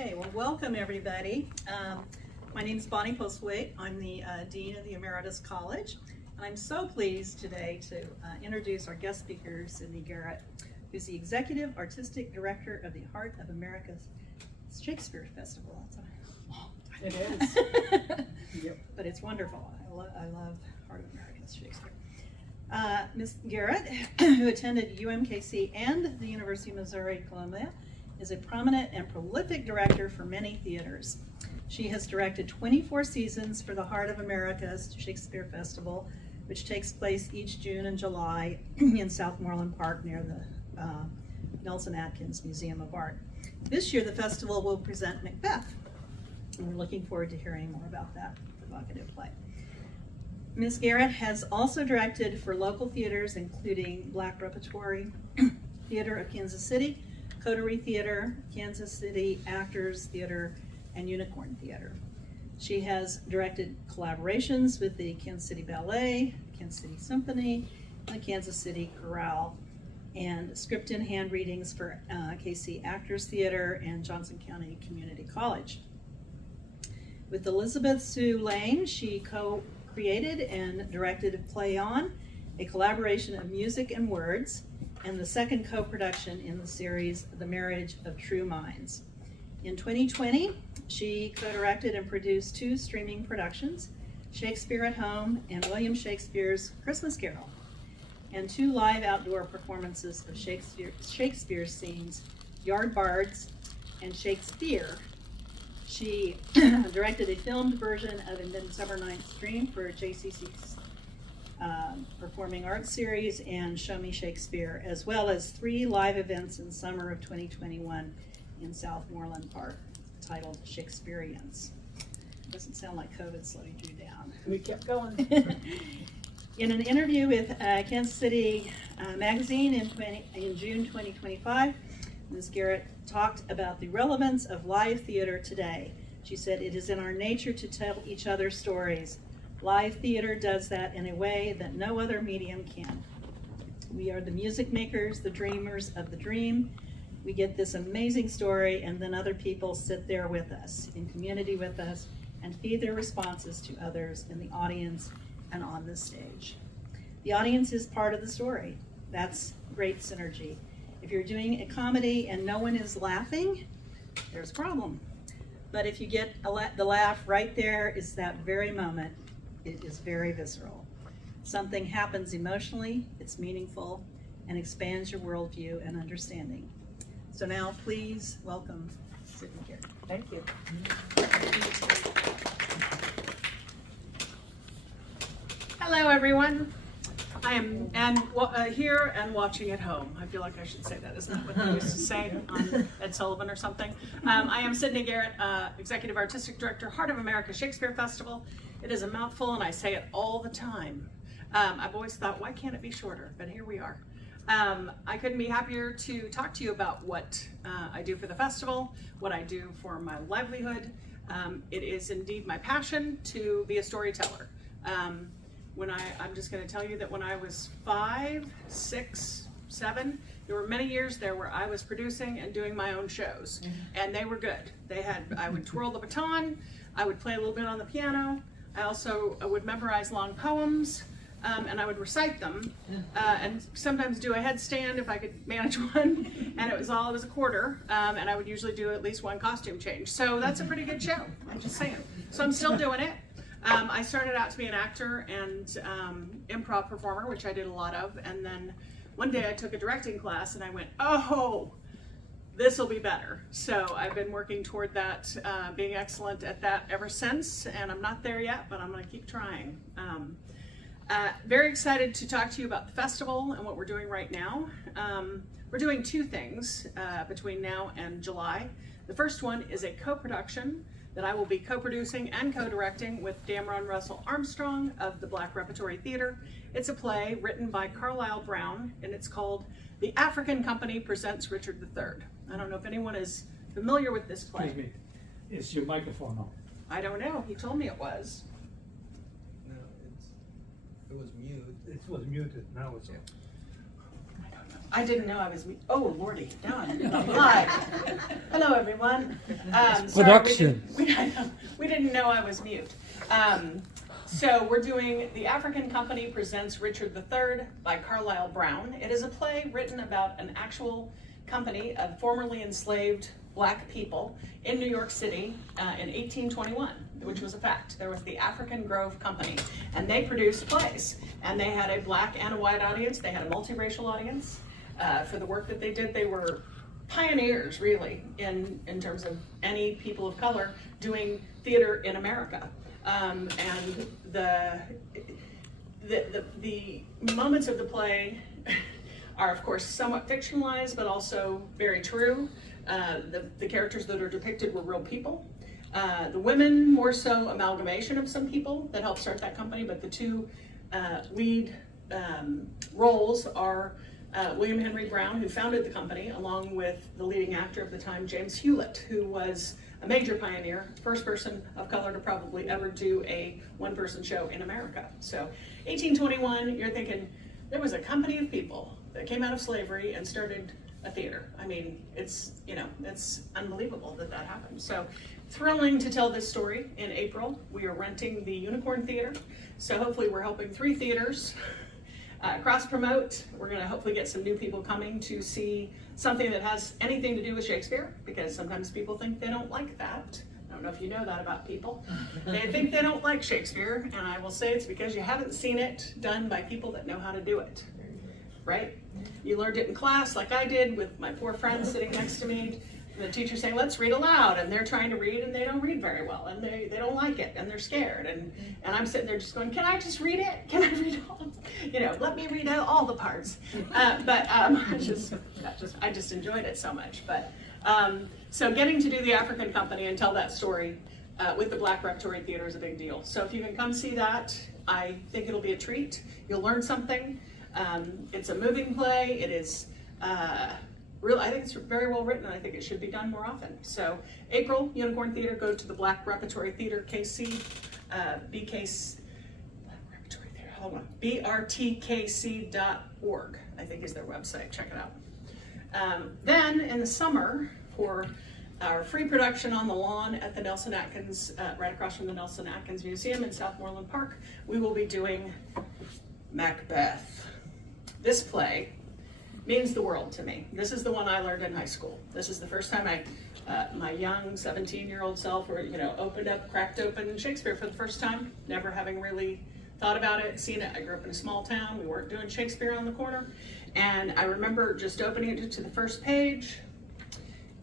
Okay, well, welcome everybody. My name is Bonnie Postwaite. I'm the Dean of the Emeritus College, and I'm so pleased today to introduce our guest speaker, Sidonie Garrett, who's the Executive Artistic Director of the Heart of America's Shakespeare Festival. It is. Yep. But it's wonderful. I love Heart of America's Shakespeare. Ms. Garrett, who attended UMKC and the University of Missouri-Columbia, is a prominent and prolific director for many theaters. She has directed 24 seasons for the Heart of America's Shakespeare Festival, which takes place each June and July in Southmoreland Park near the Nelson-Atkins Museum of Art. This year, the festival will present Macbeth, and we're looking forward to hearing more about that provocative play. Ms. Garrett has also directed for local theaters, including Black Repertory, Theater of Kansas City, Coterie Theatre, Kansas City Actors Theatre, and Unicorn Theatre. She has directed collaborations with the Kansas City Ballet, Kansas City Symphony, and the Kansas City Chorale, and script and hand readings for KC Actors Theatre and Johnson County Community College. With Elizabeth Sue Lane, she co-created and directed Play On, a collaboration of music and words, and the second co-production in the series, The Marriage of True Minds. In 2020, she co-directed and produced 2 streaming productions, Shakespeare at Home and William Shakespeare's Christmas Carol, and 2 live outdoor performances of Shakespeare's scenes, Yard Bards and Shakespeare. She directed a filmed version of A Midsummer Night's Dream for JCC's Performing Arts Series and Show Me Shakespeare, as well as 3 live events in summer of 2021 in Southmoreland Park titled Shakespeareans. Doesn't sound like COVID slowed you down. We kept going. In an interview with Kansas City Magazine in June 2025, Ms. Garrett talked about the relevance of live theater today. She said, "It is in our nature to tell each other stories. Live theater does that in a way that no other medium can. We are the music makers, the dreamers of the dream. We get this amazing story, and then other people sit there with us, in community with us, and feed their responses to others in the audience and on the stage. The audience is part of the story. That's great synergy. If you're doing a comedy and no one is laughing, there's a problem. But if you get the laugh right there, is that very moment. It is very visceral. Something happens emotionally, it's meaningful, and expands your worldview and understanding." So now please welcome Sidonie Garrett. Thank you. Hello, everyone. I am here and watching at home. I feel like I should say that. Isn't that what they used to say on Ed Sullivan or something? I am Sidonie Garrett, Executive Artistic Director, Heart of America Shakespeare Festival. It is a mouthful, and I say it all the time. I've always thought, why can't it be shorter? But here we are. I couldn't be happier to talk to you about what I do for the festival, what I do for my livelihood. It is indeed my passion to be a storyteller. I'm just going to tell you that when I was 5, 6, 7, there were many years there where I was producing and doing my own shows, and they were good. I would twirl the baton, I would play a little bit on the piano, I also would memorize long poems, and I would recite them, and sometimes do a headstand if I could manage one, and it was a quarter, and I would usually do at least 1 costume change. So that's a pretty good show, I'm just saying. So I'm still doing it. I started out to be an actor and improv performer, which I did a lot of, and then one day I took a directing class and I went, oh, this will be better. So I've been working toward that, being excellent at that ever since, and I'm not there yet, but I'm going to keep trying. Very excited to talk to you about the festival and what we're doing right now. We're doing 2 things between now and July. The first one is a co-production that I will be co-producing and co-directing with Damron Russell Armstrong of the Black Repertory Theatre. It's a play written by Carlisle Brown, and it's called The African Company Presents Richard III. I don't know if anyone is familiar with this play. Excuse me, is your microphone on? I don't know, he told me it was. No, it was mute. It was muted, now it's on. I don't know. I didn't know I was, oh Lordy, now I'm live. Hello, everyone. Production. We didn't know I was mute. So we're doing The African Company Presents Richard III by Carlisle Brown. It is a play written about an actual company of formerly enslaved Black people in New York City in 1821, which was a fact. There was the African Grove Company, and they produced plays. And they had a Black and a white audience. They had a multiracial audience. For the work that they did, they were pioneers, really, in terms of any people of color doing theater in America. And the moments of the play are, of course, somewhat fictionalized, but also very true. The characters that are depicted were real people. The women, more so amalgamation of some people that helped start that company, but the two lead roles are William Henry Brown, who founded the company, along with the leading actor of the time, James Hewlett, who was a major pioneer, first person of color to probably ever do a one-person show in America. So 1821, you're thinking, there was a company of people that came out of slavery and started a theater. I mean, it's unbelievable that that happened. So thrilling to tell this story in April. We are renting the Unicorn Theater. So hopefully we're helping 3 theaters cross-promote. We're gonna hopefully get some new people coming to see something that has anything to do with Shakespeare, because sometimes people think they don't like that. I don't know if you know that about people. They think they don't like Shakespeare, and I will say it's because you haven't seen it done by people that know how to do it, right? You learned it in class like I did with my poor friend sitting next to me. The teacher saying, let's read aloud, and they're trying to read and they don't read very well, and they don't like it, and they're scared, and I'm sitting there just going, can I just read it? Can I read all? Let me read out all the parts. I just enjoyed it so much. But so getting to do the African Company and tell that story with the Black Repertory Theatre is a big deal. So if you can come see that, I think it'll be a treat. You'll learn something. It's a moving play. It is I think it's very well written, and I think it should be done more often. So April, Unicorn Theater, go to the Black Repertory Theatre, KC, brtkc.org, I think is their website, check it out. Then in the summer, for our free production on the lawn at the Nelson-Atkins, right across from the Nelson-Atkins Museum in Southmoreland Park, we will be doing Macbeth. This play means the world to me. This is the one I learned in high school. This is the first time my young 17-year-old self, cracked open Shakespeare for the first time, never having really thought about it, seen it. I grew up in a small town. We weren't doing Shakespeare on the corner. And I remember just opening it to the first page.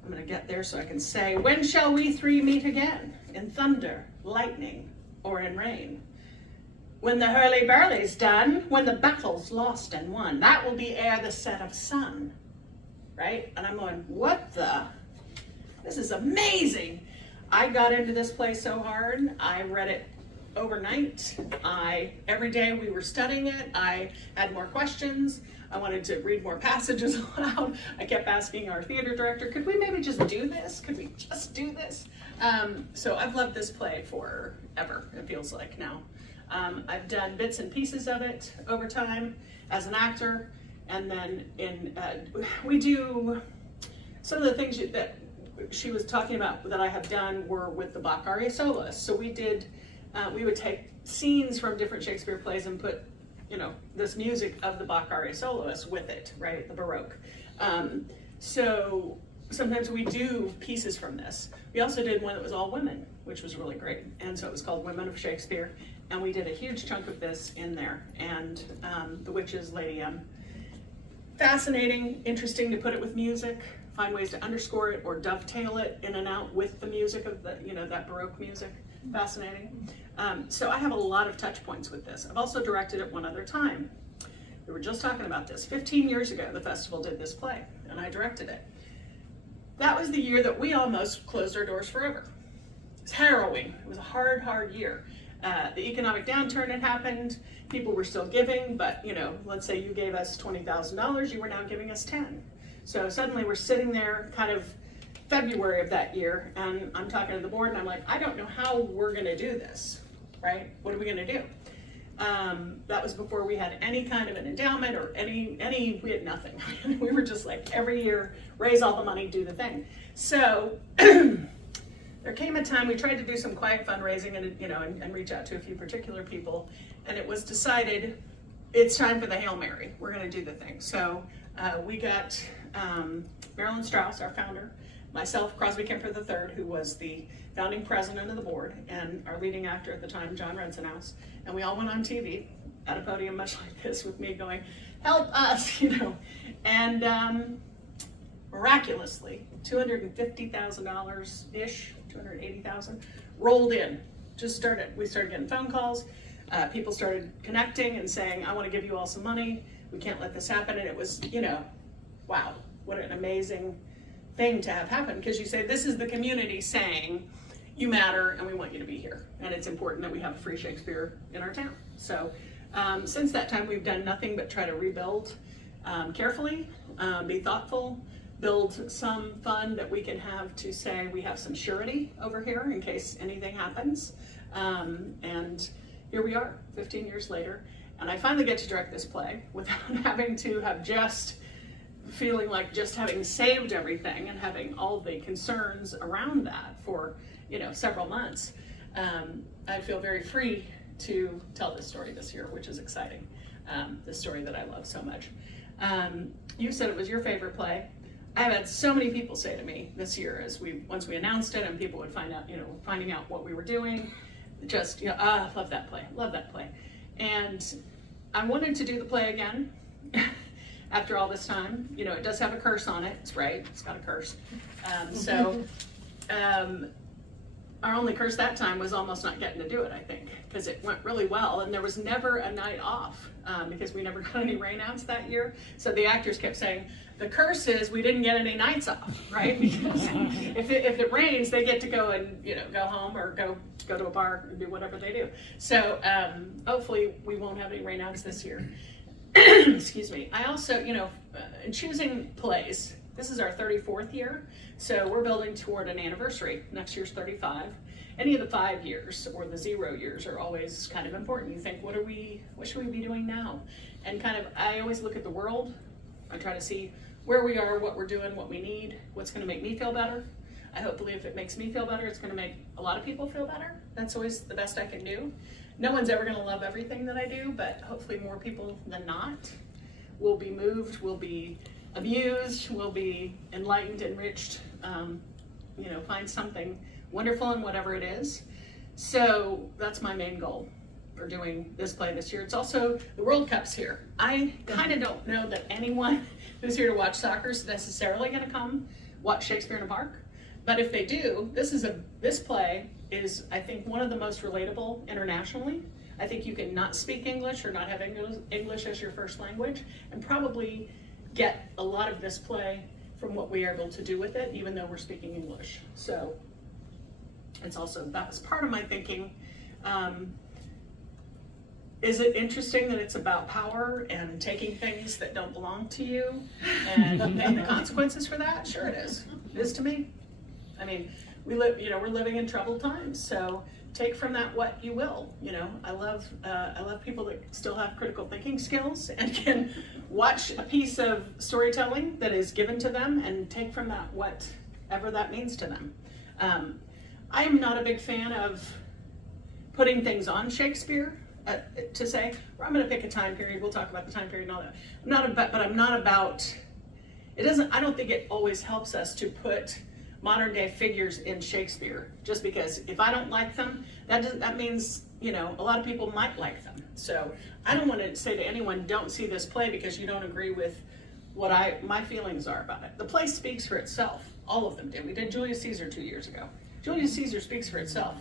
I'm gonna get there so I can say, when shall we 3 meet again? In thunder, lightning, or in rain? When the hurly-burly's done, when the battle's lost and won, that will be ere the set of sun, right? And I'm going, this is amazing. I got into this play so hard. I read it overnight. Every day we were studying it. I had more questions. I wanted to read more passages aloud. I kept asking our theater director, could we maybe just do this? Could we just do this? So I've loved this play forever, it feels like now. I've done bits and pieces of it over time as an actor, and then we do some of the things that she was talking about that I have done were with the Bach aria soloists. So we would take scenes from different Shakespeare plays and put this music of the Bach aria soloists with it, right, the Baroque. So sometimes we do pieces from this. We also did one that was all women, which was really great, and so it was called Women of Shakespeare. And we did a huge chunk of this in there, and the Witches, Lady M. Fascinating, interesting to put it with music, find ways to underscore it or dovetail it in and out with the music of that Baroque music. Fascinating. So I have a lot of touch points with this. I've also directed it one other time. We were just talking about this. 15 years ago, the festival did this play, and I directed it. That was the year that we almost closed our doors forever. It was harrowing. It was a hard, hard year. The economic downturn had happened. People were still giving, but let's say you gave us $20,000, you were now giving us 10. So suddenly we're sitting there kind of February of that year, and I'm talking to the board, and I'm like, I don't know how we're gonna do this, right? What are we gonna do? That was before we had any kind of an endowment or we had nothing. We were just like every year, raise all the money, do the thing. So there came a time we tried to do some quiet fundraising and reach out to a few particular people, and it was decided it's time for the Hail Mary. We're going to do the thing. So we got Marilyn Strauss, our founder, myself, Crosby Kemper III, who was the founding president of the board, and our leading actor at the time, John Rensenhouse, and we all went on TV at a podium much like this with me going, help us, and miraculously, $250,000-ish, $280,000 rolled in. We started getting phone calls. People started connecting and saying, I want to give you all some money. We can't let this happen. And it was, wow, what an amazing thing to have happen, because you say, this is the community saying, you matter and we want you to be here. And it's important that we have a free Shakespeare in our town. So since that time, we've done nothing but try to rebuild carefully, be thoughtful, build some fund that we can have to say we have some surety over here in case anything happens. And here we are 15 years later, and I finally get to direct this play without having to have feeling like just having saved everything and having all the concerns around that for several months. I feel very free to tell this story this year, which is exciting. This story that I love so much. You said it was your favorite play. I've had so many people say to me this year, once we announced it and people would finding out what we were doing, just love that play. And I wanted to do the play again after all this time. It does have a curse on it. It's right. It's got a curse. Our only curse that time was almost not getting to do it, I think, because it went really well, and there was never a night off because we never got any rainouts that year. So the actors kept saying, the curse is we didn't get any nights off, right? Because if it rains, they get to go and go home or go to a bar and do whatever they do. So hopefully we won't have any rainouts this year. Excuse me. I also, in choosing plays, this is our 34th year, so we're building toward an anniversary. Next year's 35. Any of the 5 years or the 0 years are always kind of important. You think, what should we be doing now? And I always look at the world. I try to see where we are, what we're doing, what we need, what's going to make me feel better. I believe if it makes me feel better, it's going to make a lot of people feel better. That's always the best I can do. No one's ever going to love everything that I do, but hopefully more people than not will be moved, will be amused, will be enlightened, enriched, find something wonderful in whatever it is. So that's my main goal for doing this play this year. It's also, the World Cup's here. I kind of don't know that anyone who's here to watch soccer is necessarily going to come watch Shakespeare in the Park. But if they do, this play is, I think, one of the most relatable internationally. I think you can not speak English or not have English as your first language and probably get a lot of this play from what we are able to do with it, even though we're speaking English. So that was part of my thinking. Is it interesting that it's about power and taking things that don't belong to you and paying the consequences for that? Sure it is. It is to me. I mean, we're living in troubled times, so take from that what you will. I love people that still have critical thinking skills and can watch a piece of storytelling that is given to them and take from that whatever that means to them. I am not a big fan of putting things on Shakespeare to say, well, I'm going to pick a time period. We'll talk about the time period and all that. I'm not about. I don't think it always helps us to put modern day figures in Shakespeare, just because if I don't like them, that means, a lot of people might like them. So I don't want to say to anyone, don't see this play because you don't agree with what my feelings are about it. The play speaks for itself. All of them do. We did Julius Caesar 2 years ago. Julius Caesar speaks for itself.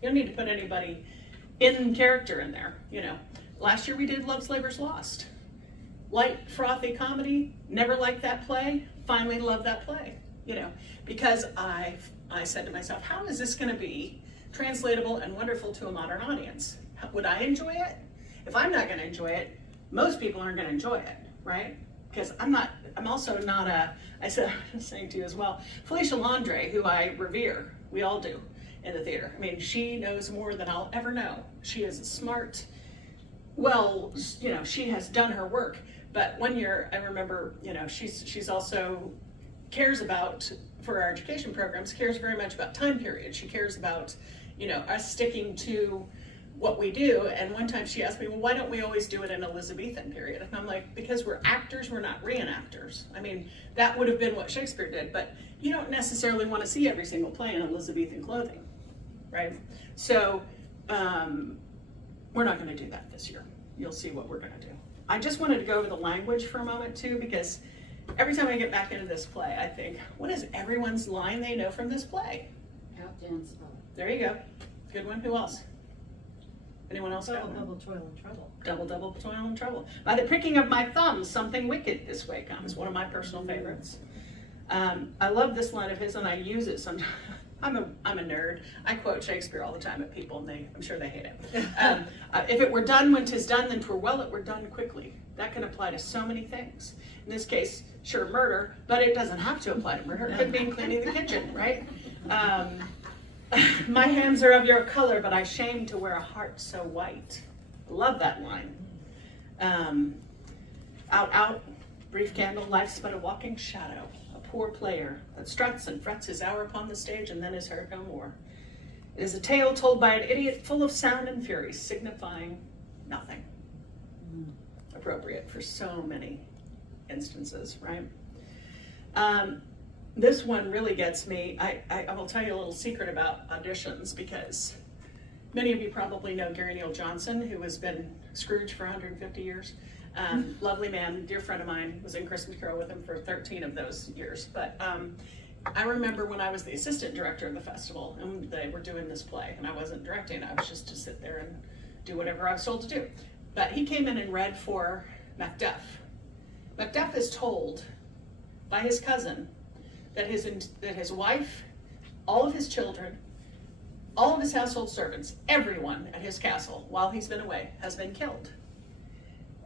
You don't need to put anybody in character in there. Last year we did Love's Labor's Lost. Light, frothy comedy, never liked that play, finally loved that play. Because I said to myself, how is this going to be translatable and wonderful to a modern audience? Would I enjoy it? If I'm not going to enjoy it, most people aren't going to enjoy it, right? Because I'm also not I was saying to you as well, Felicia Landre, who I revere, we all do in the theater. I mean, she knows more than I'll ever know. She is a smart, well, she has done her work. But one year, I remember, she's also cares about, for our education programs, cares very much about time period. She cares about, us sticking to what we do. And one time she asked me, well, why don't we always do it in Elizabethan period? And I'm like, because we're actors, we're not reenactors. I mean, that would have been what Shakespeare did, but you don't necessarily want to see every single play in Elizabethan clothing, right? So we're not going to do that this year. You'll see what we're going to do. I just wanted to go over the language for a moment too, because every time I get back into this play, I think, what is everyone's line they know from this play? Outdance spell. There you go. Good one. Who else? Anyone else got Double, one? double toil and trouble. Double, double toil and trouble. By the pricking of my thumb, something wicked this way comes. One of my personal favorites. I love this line of his, and I use it sometimes. I'm a nerd. I quote Shakespeare all the time at people, and I'm sure they hate it. If it were done when 'tis done, then 'twere well it were done quickly. That can apply to so many things. In this case, sure, murder, but it doesn't have to apply to murder. It could mean cleaning the kitchen, right? My hands are of your color, but I shame to wear a heart so white. Love that line. Out, brief candle, life's but a walking shadow, a poor player that struts and frets his hour upon the stage and then is heard no more. It is a tale told by an idiot full of sound and fury, signifying nothing. Appropriate for so many instances, right? This one really gets me. I will tell you a little secret about auditions, because many of you probably know Gary Neal Johnson, who has been Scrooge for 150 years. Lovely man, dear friend of mine, was in Christmas Carol with him for 13 of those years. But I remember when I was the assistant director of the festival, and they were doing this play, and I wasn't directing, I was just to sit there and do whatever I was told to do. But he came in and read for MacBeth. MacBeth is told by his cousin that his wife, all of his children, all of his household servants, everyone at his castle while he's been away has been killed.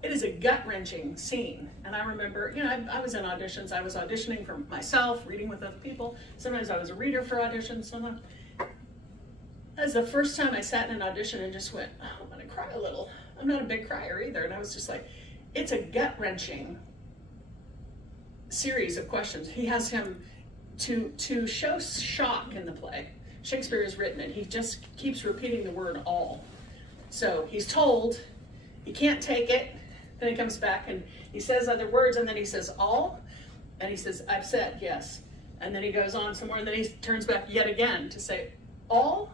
It is a gut-wrenching scene. And I remember, I was in auditions. I was auditioning for myself, reading with other people. Sometimes I was a reader for auditions. Sometimes. That was the first time I sat in an audition and just went, oh, I'm gonna cry a little. I'm not a big crier either. And I was just like, it's a gut-wrenching series of questions. He has him to show shock in the play. Shakespeare has written it. He just keeps repeating the word all. So he's told, he can't take it. Then he comes back and he says other words, and then he says all, and he says, I've said yes. And then he goes on some more, and then he turns back yet again to say, all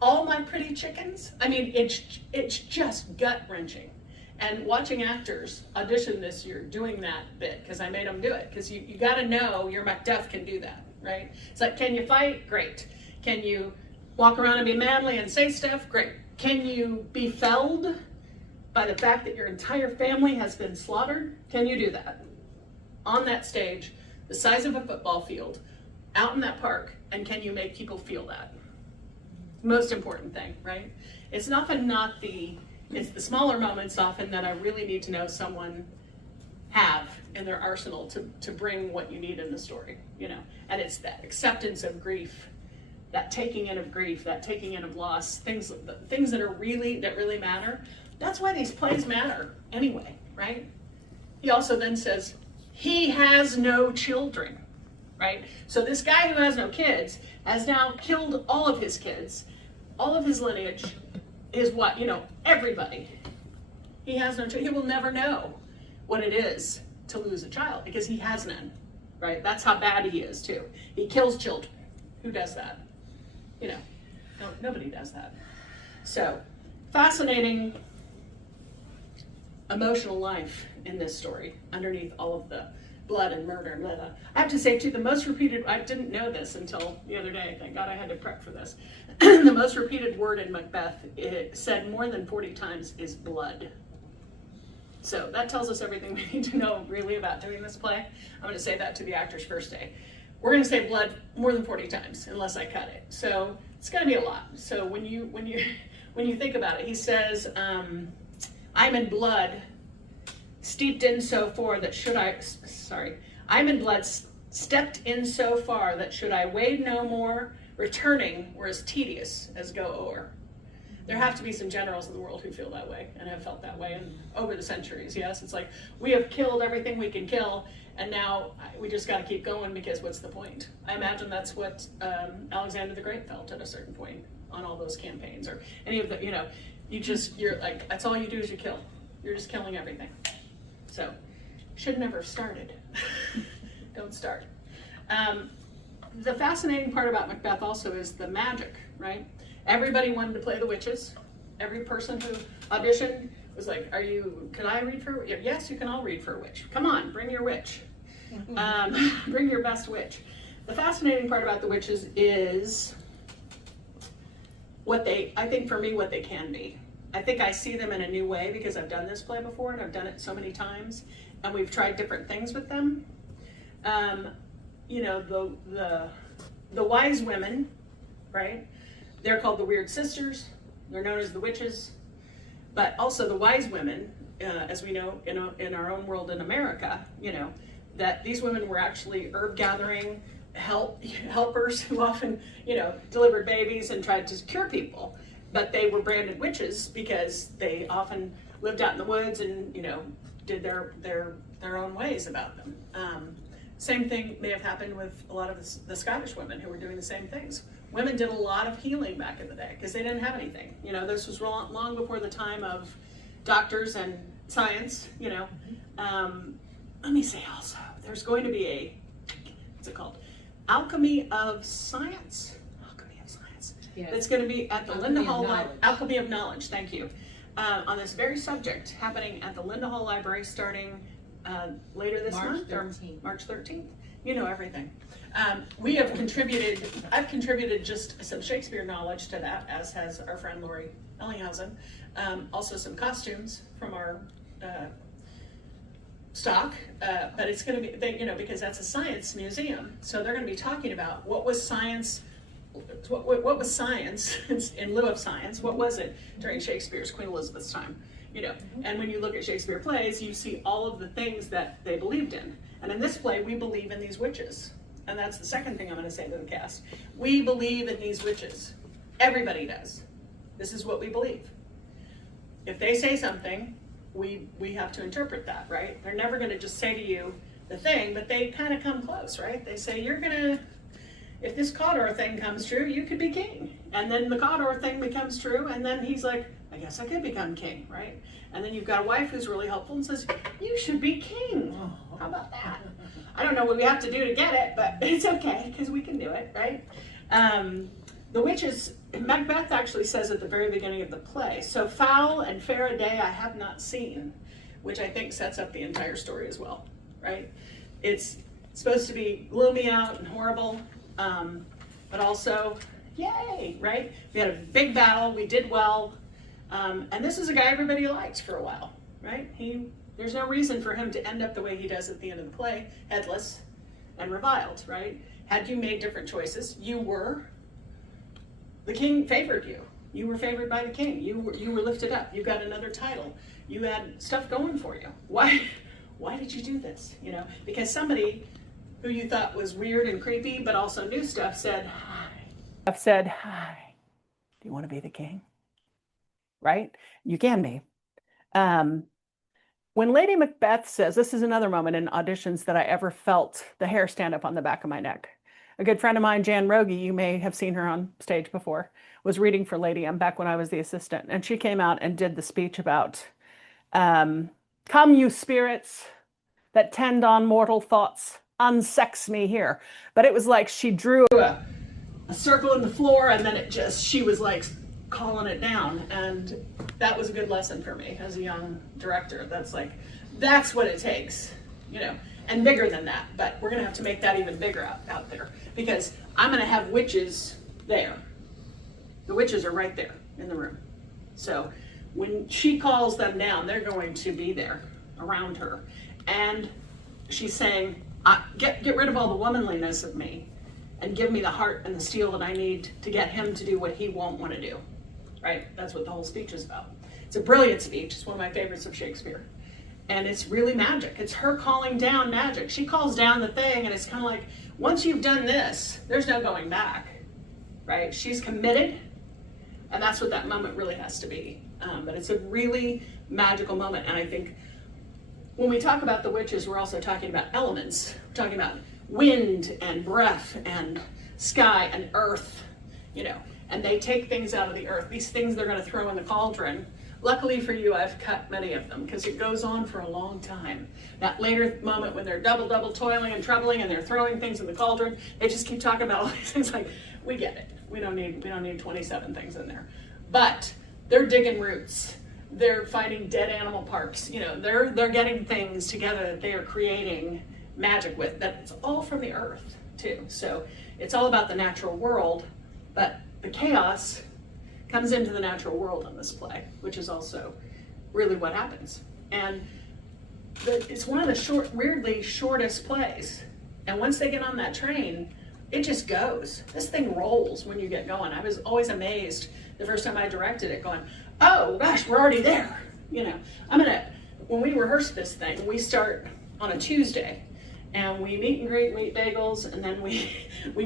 my pretty chickens. I mean, it's just gut-wrenching. And watching actors audition this year doing that bit, because I made them do it, because you got to know your MacBeth can do that, right? It's like, can you fight? Great. Can you walk around and be manly and say stuff? Great. Can you be felled by the fact that your entire family has been slaughtered? Can you do that? On that stage, the size of a football field, out in that park, and can you make people feel that? Most important thing, right? It's often not it's the smaller moments often that I really need to know someone have in their arsenal to bring what you need in the story, and it's that acceptance of grief, that taking in of grief, that taking in of loss, things that really matter. That's why these plays matter anyway, right? He also then says, he has no children, right? So this guy who has no kids has now killed all of his kids, all of his lineage, is what, everybody. He has no children. He will never know what it is to lose a child because he has none, right? That's how bad he is too. He kills children. Who does that? Nobody does that. So, fascinating emotional life in this story underneath all of the blood and murder and blah, blah. I have to say too, the most repeated, I didn't know this until the other day, thank God I had to prep for this. The most repeated word in MacBeth, it said more than 40 times, is blood. So that tells us everything we need to know really about doing this play. I'm going to say that to the actors first day. We're going to say blood more than 40 times unless I cut it. So it's going to be a lot. So when you think about it, he says, I'm in blood steeped in so far that I'm in blood stepped in so far that should I wade no more, returning were as tedious as go o'er. There have to be some generals in the world who feel that way and have felt that way and over the centuries. Yes, it's like we have killed everything we can kill, and now we just got to keep going because what's the point? I imagine that's what Alexander the Great felt at a certain point on all those campaigns, or any of the, you know, you're like, that's all you do is you kill. You're just killing everything. So, should never have started. Don't start. The fascinating part about Macbeth also is the magic, right? Everybody wanted to play the witches. Every person who auditioned was like, can I read for a witch? Yes, you can all read for a witch. Come on, bring your witch. Bring your best witch. The fascinating part about the witches is I think for me, what they can be. I think I see them in a new way because I've done this play before and I've done it so many times and we've tried different things with them. You know, the wise women, right? They're called the Weird Sisters. They're known as the witches. But also the wise women, as we know in our own world in America, you know, that these women were actually herb gathering helpers who often, you know, delivered babies and tried to cure people. But they were branded witches because they often lived out in the woods and, you know, did their own ways about them. Same thing may have happened with a lot of the Scottish women who were doing the same things. Women did a lot of healing back in the day because they didn't have anything. You know, this was long before the time of doctors and science, you know. Let me say also, there's going to be what's it called? Alchemy of Science. Alchemy of Science. Yes. That's going to be at the Linda Hall Library. Alchemy of Knowledge, thank you. On this very subject, happening at the Linda Hall Library starting later this month, or March 13th. You know everything. We have contributed, I've contributed just some Shakespeare knowledge to that, as has our friend Lori Ellinghausen. Also some costumes from our stock, but it's going to be, you know, because that's a science museum, so they're going to be talking about what was science, what was science in lieu of science, what was it during Shakespeare's Queen Elizabeth's time, you know, and when you look at Shakespeare plays, you see all of the things that they believed in, and in this play, we believe in these witches, and that's the second thing I'm going to say to the cast. We believe in these witches. Everybody does. This is what we believe. If they say something, we have to interpret that, right? They're never going to just say to you the thing, but they kind of come close, right? They say, if this Coterie thing comes true, you could be king. And then the Coterie thing becomes true, and then he's like, I guess I could become king, right? And then you've got a wife who's really helpful and says, you should be king. How about that? I don't know what we have to do to get it, but it's okay, because we can do it, right? The witches, Macbeth actually says at the very beginning of the play, so foul and fair a day I have not seen, which I think sets up the entire story as well, right? It's supposed to be gloomy out and horrible, but also, yay, right? We had a big battle, we did well, and this is a guy everybody liked for a while, right? There's no reason for him to end up the way he does at the end of the play, headless and reviled, right? Had you made different choices, the king favored you. You were favored by the king. You were lifted up. You got another title. You had stuff going for you. Why did you do this? You know, because somebody who you thought was weird and creepy, but also knew stuff, said, hi. I've said, hi, do you want to be the king? Right? You can be. When Lady Macbeth says, this is another moment in auditions that I ever felt the hair stand up on the back of my neck. A good friend of mine, Jan Rogie, you may have seen her on stage before, was reading for Lady M back when I was the assistant. And she came out and did the speech about, come you spirits that tend on mortal thoughts, unsex me here. But it was like she drew a circle in the floor and then she was like calling it down. And that was a good lesson for me as a young director. That's what it takes, you know. And bigger than that, but we're gonna have to make that even bigger out there, because I'm gonna have witches there. The witches are right there in the room. So when she calls them down, they're going to be there around her. And she's saying, get rid of all the womanliness of me and give me the heart and the steel that I need to get him to do what he won't want to do, right? That's what the whole speech is about. It's a brilliant speech. It's one of my favorites of Shakespeare. And it's really magic. It's her calling down magic. She calls down the thing, and it's kind of like, once you've done this, there's no going back, right? She's committed, And that's what that moment really has to be. But it's a really magical moment. And I think when we talk about the witches, we're also talking about elements. We're talking about wind and breath and sky and earth, and they take things out of the earth. These things they're going to throw in the cauldron. Luckily for you, I've cut many of them because it goes on for a long time. That later moment when they're double toiling and troubling and they're throwing things in the cauldron, they just keep talking about all these things like, we get it. We don't need 27 things in there. But they're digging roots. They're finding dead animal parks. They're getting things together that they are creating magic with. That's all from the earth too. So it's all about the natural world, but the chaos comes into the natural world in this play, which is also really what happens. And it's one of the weirdly shortest plays. And once they get on that train, it just goes. This thing rolls when you get going. I was always amazed the first time I directed it, going, oh gosh, we're already there. When we rehearse this thing, we start on a Tuesday, and we meet and greet, we eat bagels, and then we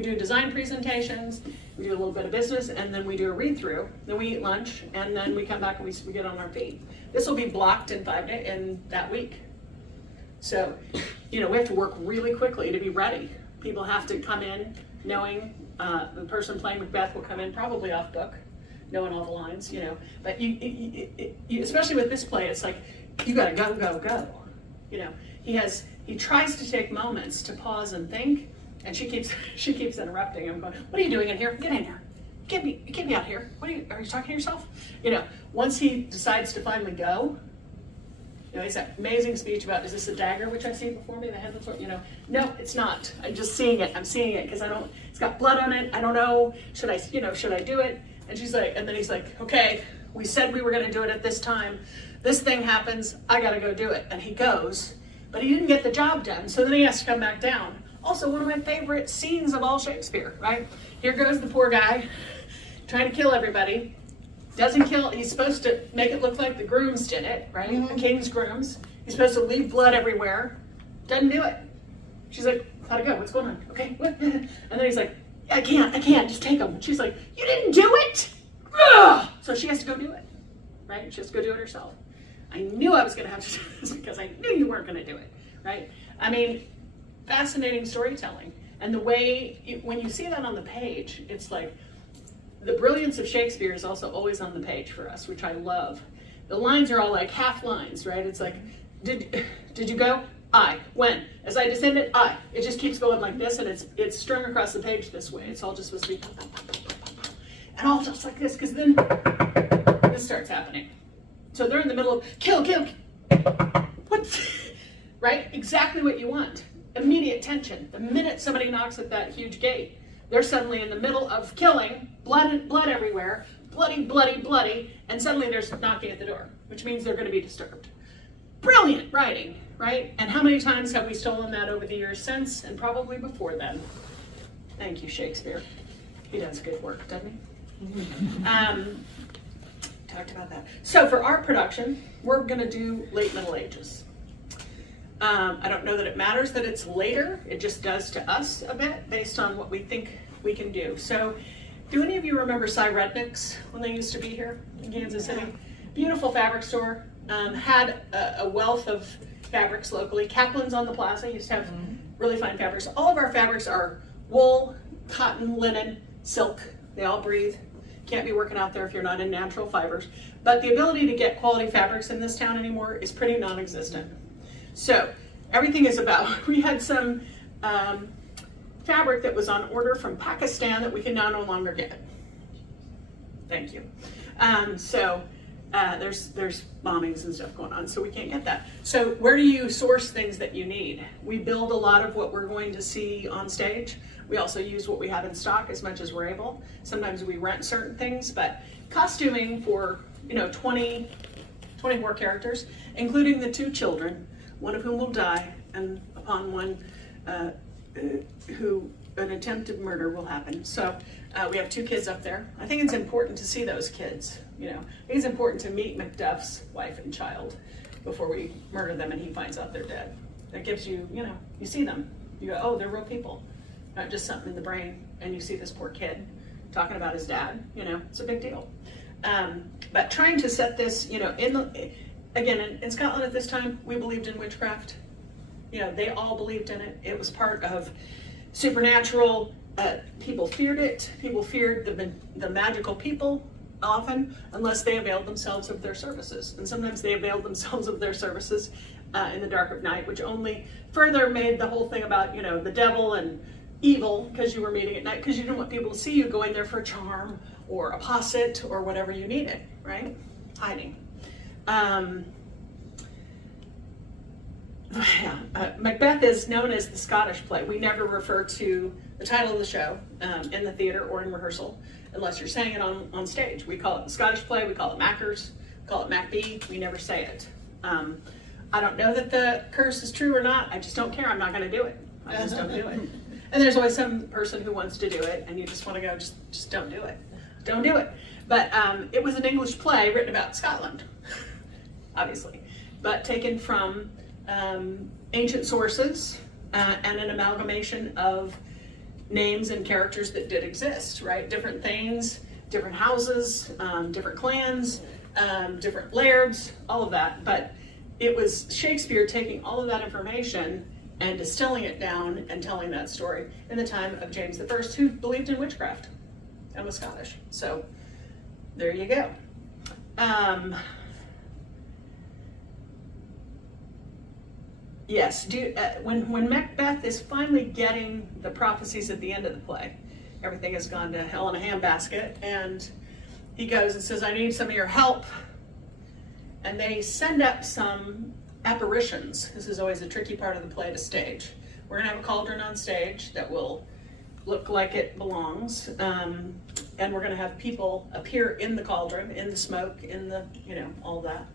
do design presentations, we do a little bit of business, and then we do a read-through, then we eat lunch, and then we come back and we get on our feet. This will be blocked in 5 days, in that week. So, we have to work really quickly to be ready. People have to come in knowing the person playing Macbeth will come in probably off book, knowing all the lines, But you especially with this play, it's like, you gotta go. He tries to take moments to pause and think, and she keeps interrupting him, going, what are you doing in here? Get in here. Get me out here. Are you talking to yourself? Once he decides to finally go, he's that amazing speech about, is this a dagger which I see before me, the headless sword? No, it's not. I'm just seeing it. I'm seeing it because it's got blood on it. I don't know. Should I do it? And she's like, and then he's like, okay, we said we were going to do it at this time. This thing happens. I got to go do it. And he goes, but he didn't get the job done. So then he has to come back down. Also, one of my favorite scenes of all Shakespeare, right? Here goes the poor guy trying to kill everybody. Doesn't kill. He's supposed to make it look like the grooms did it, right? Mm-hmm. The king's grooms. He's supposed to leave blood everywhere. Doesn't do it. She's like, how'd it go? What's going on? Okay. And then he's like, I can't, just take him. She's like, you didn't do it? Ugh! So she has to go do it, right? She has to go do it herself. I knew I was going to have to do this because I knew you weren't going to do it, right? Fascinating storytelling. And the way, when you see that on the page, it's like, the brilliance of Shakespeare is also always on the page for us, which I love. The lines are all like half lines, right? It's like, did you go? I. When? As I descended, I. It just keeps going like this, and it's strung across the page this way. It's all just supposed to be, and all just like this, because then this starts happening. So they're in the middle of kill. What? Right? Exactly what you want. Immediate tension. The minute somebody knocks at that huge gate, they're suddenly in the middle of killing, blood everywhere, bloody, and suddenly there's knocking at the door, which means they're going to be disturbed. Brilliant writing, right? And how many times have we stolen that over the years since, and probably before then? Thank you, Shakespeare. He does good work, doesn't he? Talked about that. So for our production, we're going to do late Middle Ages. I don't know that it matters that it's later. It just does to us a bit based on what we think we can do. So do any of you remember Cy Rednick's when they used to be here in Kansas City? Beautiful fabric store. Had a wealth of fabrics locally. Kaplan's on the plaza used to have really fine fabrics. All of our fabrics are wool, cotton, linen, silk. They all breathe. Can't be working out there if you're not in natural fibers. But the ability to get quality fabrics in this town anymore is pretty non-existent. So everything is about, we had some fabric that was on order from Pakistan that we can now no longer get. Thank you. There's bombings and stuff going on, so we can't get that. So where do you source things that you need? We build a lot of what we're going to see on stage. We also use what we have in stock as much as we're able. Sometimes we rent certain things, but costuming for 20 more characters, including the 2 children, one of whom will die, and upon one who an attempted murder will happen. So we have 2 kids up there. I think it's important to see those kids. I think it's important to meet Macduff's wife and child before we murder them and he finds out they're dead. That gives you, you see them. You go, oh, they're real people, not just something in the brain. And you see this poor kid talking about his dad. It's a big deal. But trying to set this, in Scotland at this time, we believed in witchcraft. They all believed in it. It was part of supernatural. People feared it. People feared the magical people often, unless they availed themselves of their services. And sometimes they availed themselves of their services in the dark of night, which only further made the whole thing about, the devil and evil, because you were meeting at night, because you didn't want people to see you going there for a charm or a posset or whatever you needed, right? Hiding. Macbeth is known as the Scottish play. We never refer to the title of the show in the theater or in rehearsal unless you're saying it on stage. We call it the Scottish play, we call it Mackers, we call it Macbeth, we never say it. I don't know that the curse is true or not, I just don't care, I'm not gonna do it. I just don't do it. And there's always some person who wants to do it and you just wanna go, just don't do it. Don't do it. But it was an English play written about Scotland, obviously, but taken from ancient sources and an amalgamation of names and characters that did exist, right? Different things, different houses, different clans, different lairds, all of that. But it was Shakespeare taking all of that information and distilling it down and telling that story in the time of James I, who believed in witchcraft and was Scottish. So there you go. Yes, when Macbeth is finally getting the prophecies at the end of the play, everything has gone to hell in a handbasket, and he goes and says, I need some of your help. And they send up some apparitions. This is always a tricky part of the play to stage. We're gonna have a cauldron on stage that will look like it belongs, and we're gonna have people appear in the cauldron, in the smoke, in the, all that.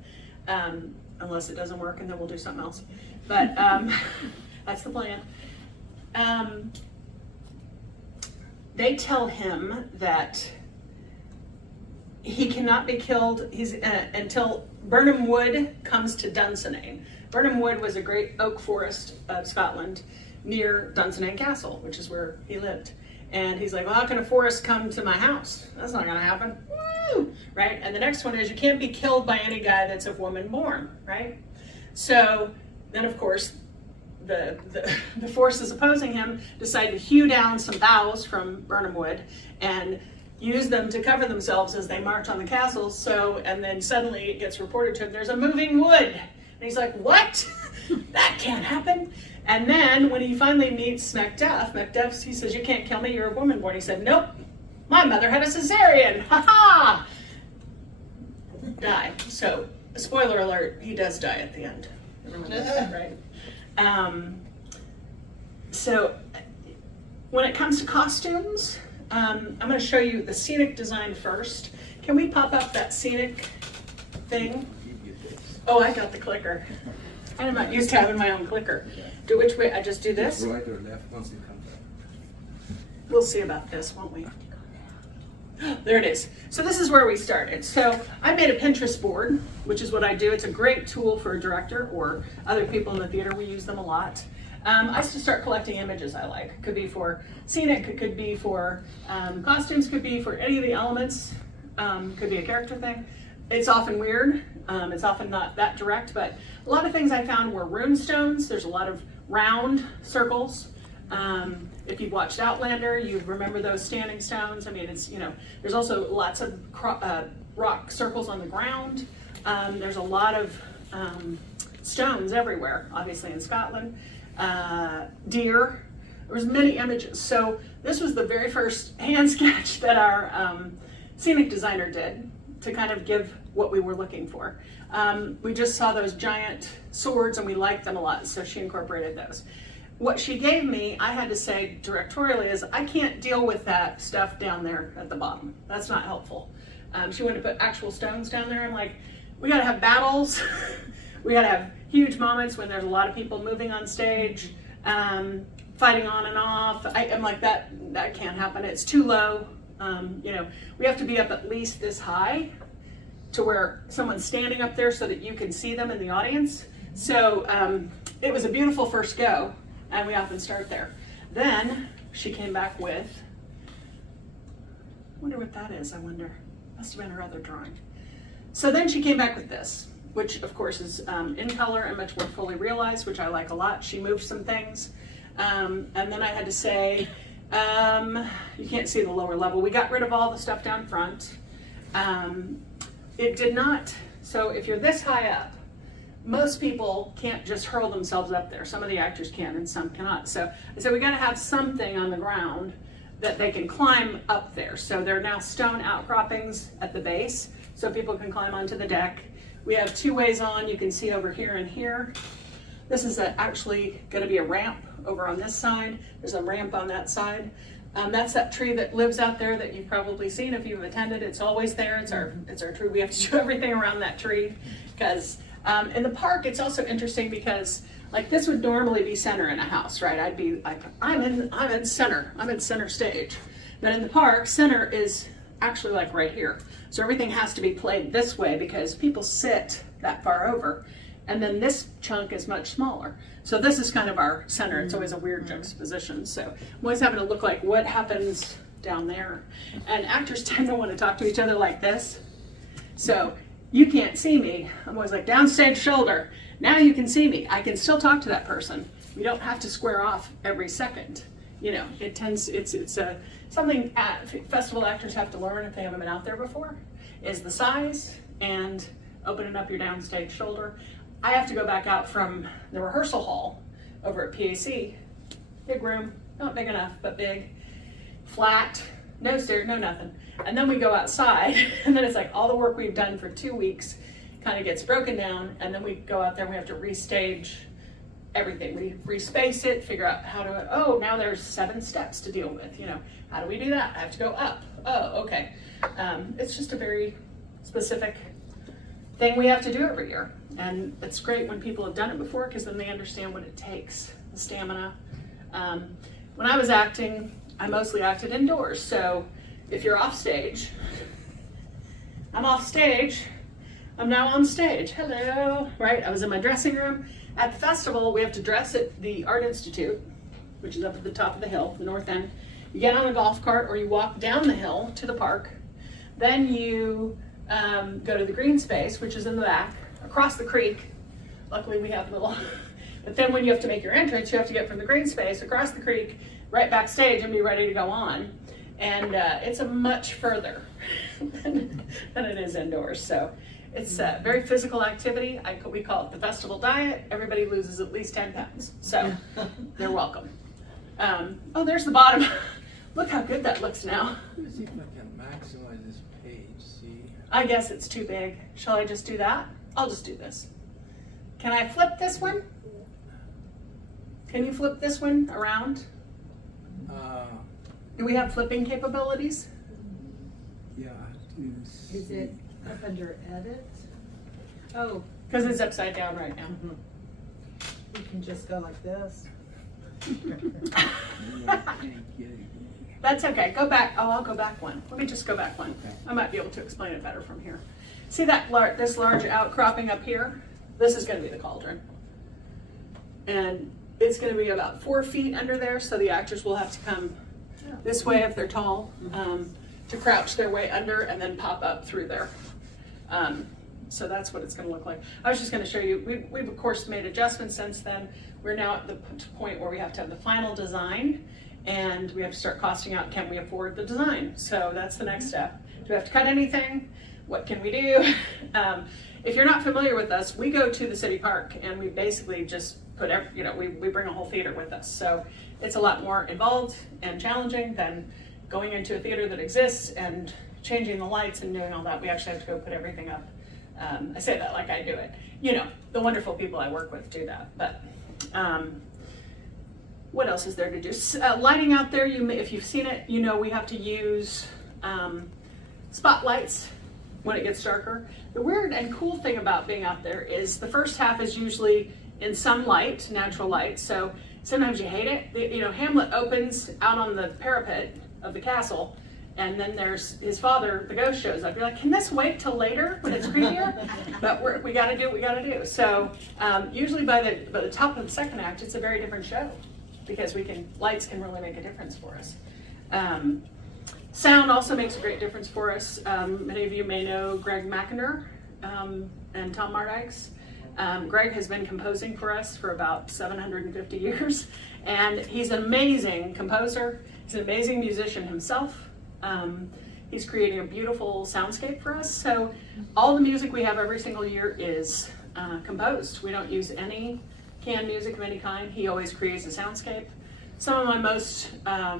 Unless it doesn't work, and then we'll do something else. But that's the plan. They tell him that he cannot be killed until Birnam Wood comes to Dunsinane. Birnam Wood was a great oak forest of Scotland near Dunsinane Castle, which is where he lived. And he's like, well, how can a forest come to my house? That's not gonna happen. Woo! Right? And the next one is, you can't be killed by any guy that's of woman born, right? So then, of course, the forces opposing him decide to hew down some boughs from Birnam Wood and use them to cover themselves as they march on the castle. And then suddenly it gets reported to him, there's a moving wood. And he's like, what? That can't happen. And then when he finally meets Macbeth, he says, you can't kill me, you're a woman born. He said, nope, my mother had a cesarean, ha-ha! Die. So, spoiler alert, he does die at the end. Everyone knows that, right? So, when it comes to costumes, I'm going to show you the scenic design first. Can we pop up that scenic thing? Oh, I got the clicker. I'm not used to having my own clicker. Do which way? I just do this? Right or left once it comes up. We'll see about this, won't we? There it is. So this is where we started. So I made a Pinterest board, which is what I do. It's a great tool for a director or other people in the theater. We use them a lot. I used to start collecting images I like. It could be for scenic, it could be for costumes, could be for any of the elements, could be a character thing. It's often weird. It's often not that direct, but a lot of things I found were rune stones. There's a lot of round circles. If you've watched Outlander, you remember those standing stones. I mean, it's, there's also lots of rock circles on the ground. There's a lot of stones everywhere, obviously in Scotland. Deer, there was many images. So this was the very first hand sketch that our scenic designer did to kind of give what we were looking for. We just saw those giant swords and we liked them a lot, so she incorporated those. What she gave me, I had to say directorially, is I can't deal with that stuff down there at the bottom. That's not helpful. She wanted to put actual stones down there. I'm like, we gotta have battles. We gotta have huge moments when there's a lot of people moving on stage, fighting on and off. I'm like, that can't happen. It's too low. We have to be up at least this high to where someone's standing up there so that you can see them in the audience. So it was a beautiful first go, and we often start there. Then she came back with, I wonder what that is, I wonder. Must have been her other drawing. So then she came back with this, which of course is in color and much more fully realized, which I like a lot. She moved some things. And then I had to say, you can't see the lower level. We got rid of all the stuff down front. It did not, so if you're this high up, most people can't just hurl themselves up there. Some of the actors can and some cannot. So I said we gotta have something on the ground that they can climb up there. So there are now stone outcroppings at the base so people can climb onto the deck. We have two ways on, you can see over here and here. This is actually gonna be a ramp over on this side. There's a ramp on that side. That's that tree that lives out there that you've probably seen if you've attended. It's always there, it's our tree. We have to do everything around that tree because in the park, it's also interesting because like this would normally be center in a house, right? I'd be like, I'm in center stage. But in the park, center is actually like right here. So everything has to be played this way because people sit that far over. And then this chunk is much smaller. So this is kind of our center. It's always a weird juxtaposition. So I'm always having to look like what happens down there. And actors tend to want to talk to each other like this. So you can't see me. I'm always like downstage shoulder. Now you can see me. I can still talk to that person. We don't have to square off every second. You know, it's something festival actors have to learn if they haven't been out there before, is the size and opening up your downstage shoulder. I have to go back out from the rehearsal hall over at PAC. Big room, not big enough, but big. Flat, no stairs, no nothing. And then we go outside, and then it's like all the work we've done for 2 weeks kind of gets broken down, and then we go out there and we have to restage everything. We respace it, figure out how to, oh, now there's 7 steps to deal with, you know. How do we do that? I have to go up. Oh, okay. It's just a very specific thing we have to do every year. And it's great when people have done it before because then they understand what it takes, the stamina. When I was acting, I mostly acted indoors. So if you're off stage, I'm off stage, I'm now on stage. Hello, right? I was in my dressing room. At the festival, we have to dress at the Art Institute, which is up at the top of the hill, the north end. You get on a golf cart or you walk down the hill to the park. Then you go to the green space, which is in the back, across the creek. Luckily we have little, but then when you have to make your entrance, you have to get from the green space across the creek, right backstage and be ready to go on. And it's a much further than it is indoors. So it's a very physical activity. We call it the festival diet. Everybody loses at least 10 pounds. So they're welcome. Oh, there's the bottom. Look how good that looks now. Let me see if I can maximize this page, see? I guess it's too big. Shall I just do that? I'll just do this. Can I flip this one? Can you flip this one around? Do we have flipping capabilities? Yeah, I have to see. Is it up under edit? Oh, Because it's upside down right now. you can just go like this. That's okay. Go back. Oh, I'll go back one. Let me just go back one. Okay. I might be able to explain it better from here. See that this large outcropping up here? This is going to be the cauldron. And it's going to be about 4 feet under there, so the actors will have to come this way if they're tall, to crouch their way under and then pop up through there. So that's what it's going to look like. I was just going to show you, we've of course made adjustments since then. We're now at the point where we have to have the final design and we have to start costing out, can we afford the design? So that's the next step. Do we have to cut anything? What can we do? If you're not familiar with us, we go to the city park and we basically just put, we bring a whole theater with us. So it's a lot more involved and challenging than going into a theater that exists and changing the lights and doing all that. We actually have to go put everything up. I say that like I do it. You know, the wonderful people I work with do that. But what else is there to do? Lighting out there, if you've seen it, you know we have to use spotlights when it gets darker. The weird and cool thing about being out there is the first half is usually in some light, natural light, so sometimes you hate it. Hamlet opens out on the parapet of the castle, and then there's his father, the ghost, shows up. You're like, can this wait till later when it's creepier? But we gotta do what we gotta do. So usually by the top of the second act, it's a very different show because lights can really make a difference for us. Sound also makes a great difference for us. Many of you may know Greg McIntyre and Tom Mardykes. Greg has been composing for us for about 750 years, and he's an amazing composer. He's an amazing musician himself. He's creating a beautiful soundscape for us. So all the music we have every single year is composed. We don't use any canned music of any kind. He always creates a soundscape. Some of my most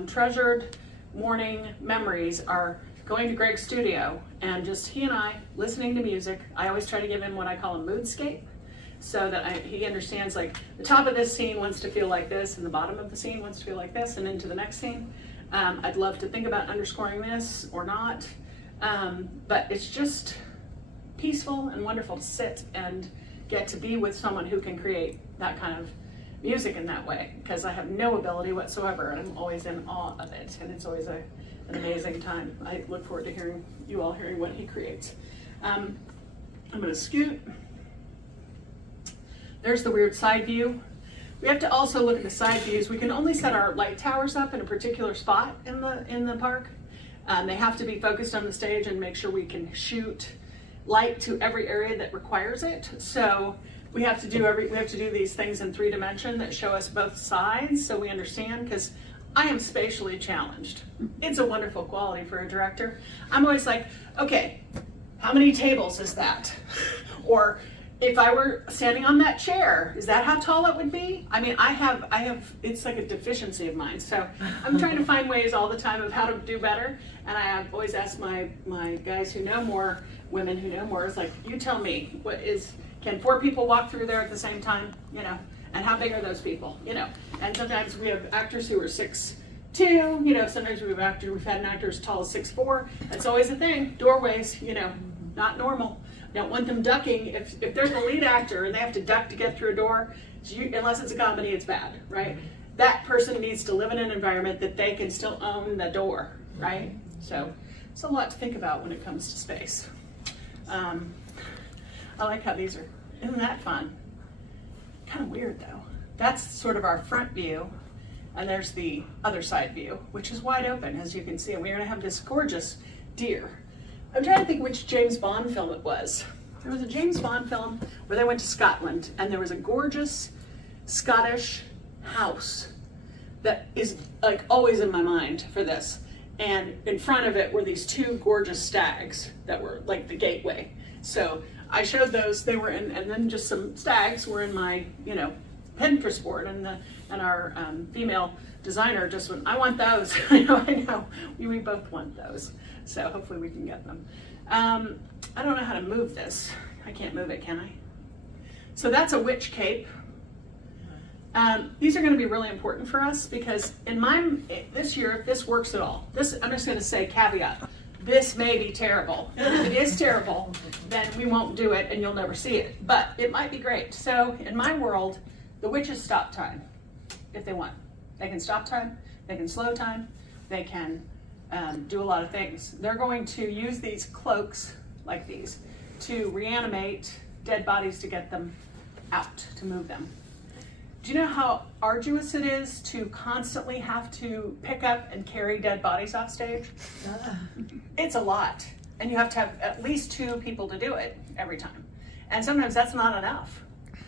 treasured morning memories are going to Greg's studio and just he and I listening to music. I always try to give him what I call a moodscape, so that he understands, like, the top of this scene wants to feel like this and the bottom of the scene wants to feel like this, and into the next scene. I'd love to think about underscoring this or not, but it's just peaceful and wonderful to sit and get to be with someone who can create that kind of music in that way, because I have no ability whatsoever, and I'm always in awe of it, and it's always an amazing time. I look forward to hearing what he creates. I'm going to scoot. There's the weird side view. We have to also look at the side views. We can only set our light towers up in a particular spot in the park. They have to be focused on the stage and make sure we can shoot light to every area that requires it. So we have to do these things in 3D that show us both sides, so we understand, because I am spatially challenged. It's a wonderful quality for a director. I'm always like, okay, how many tables is that? Or if I were standing on that chair, is that how tall it would be? I mean, I have, it's like a deficiency of mine. So I'm trying to find ways all the time of how to do better. And I have always asked my guys who know more, women who know more, is like, you tell me, can 4 people walk through there at the same time? You know, and how big are those people? You know, and sometimes we have actors who are 6'2", you know, sometimes we've had an actor as tall as 6'4". That's always a thing. Doorways, you know, not normal. Don't want them ducking. If there's a lead actor and they have to duck to get through a door, unless it's a comedy, it's bad, right? That person needs to live in an environment that they can still own the door, right? So it's a lot to think about when it comes to space. I like how these are, isn't that fun? Kind of weird though. That's sort of our front view, and there's the other side view, which is wide open, as you can see. And we're gonna have this gorgeous deer. I'm trying to think which James Bond film it was. There was a James Bond film where they went to Scotland, and there was a gorgeous Scottish house that is like always in my mind for this. And in front of it were these 2 gorgeous stags that were like the gateway. So I showed those, they were in, and then just some stags were in my, you know, Pinterest board, and our female designer just went, I want those. I know, we both want those. So hopefully we can get them. I don't know how to move this. I can't move it, can I? So that's a witch cape. These are going to be really important for us, because this year, if this works at all, I'm just going to say caveat. This may be terrible. If it is terrible, then we won't do it and you'll never see it. But it might be great. So in my world, the witches stop time if they want. They can stop time, they can slow time, they can do a lot of things. They're going to use these cloaks, like these, to reanimate dead bodies, to get them out, to move them. Do you know how arduous it is to constantly have to pick up and carry dead bodies off stage? It's a lot. And you have to have at least 2 people to do it every time. And sometimes that's not enough.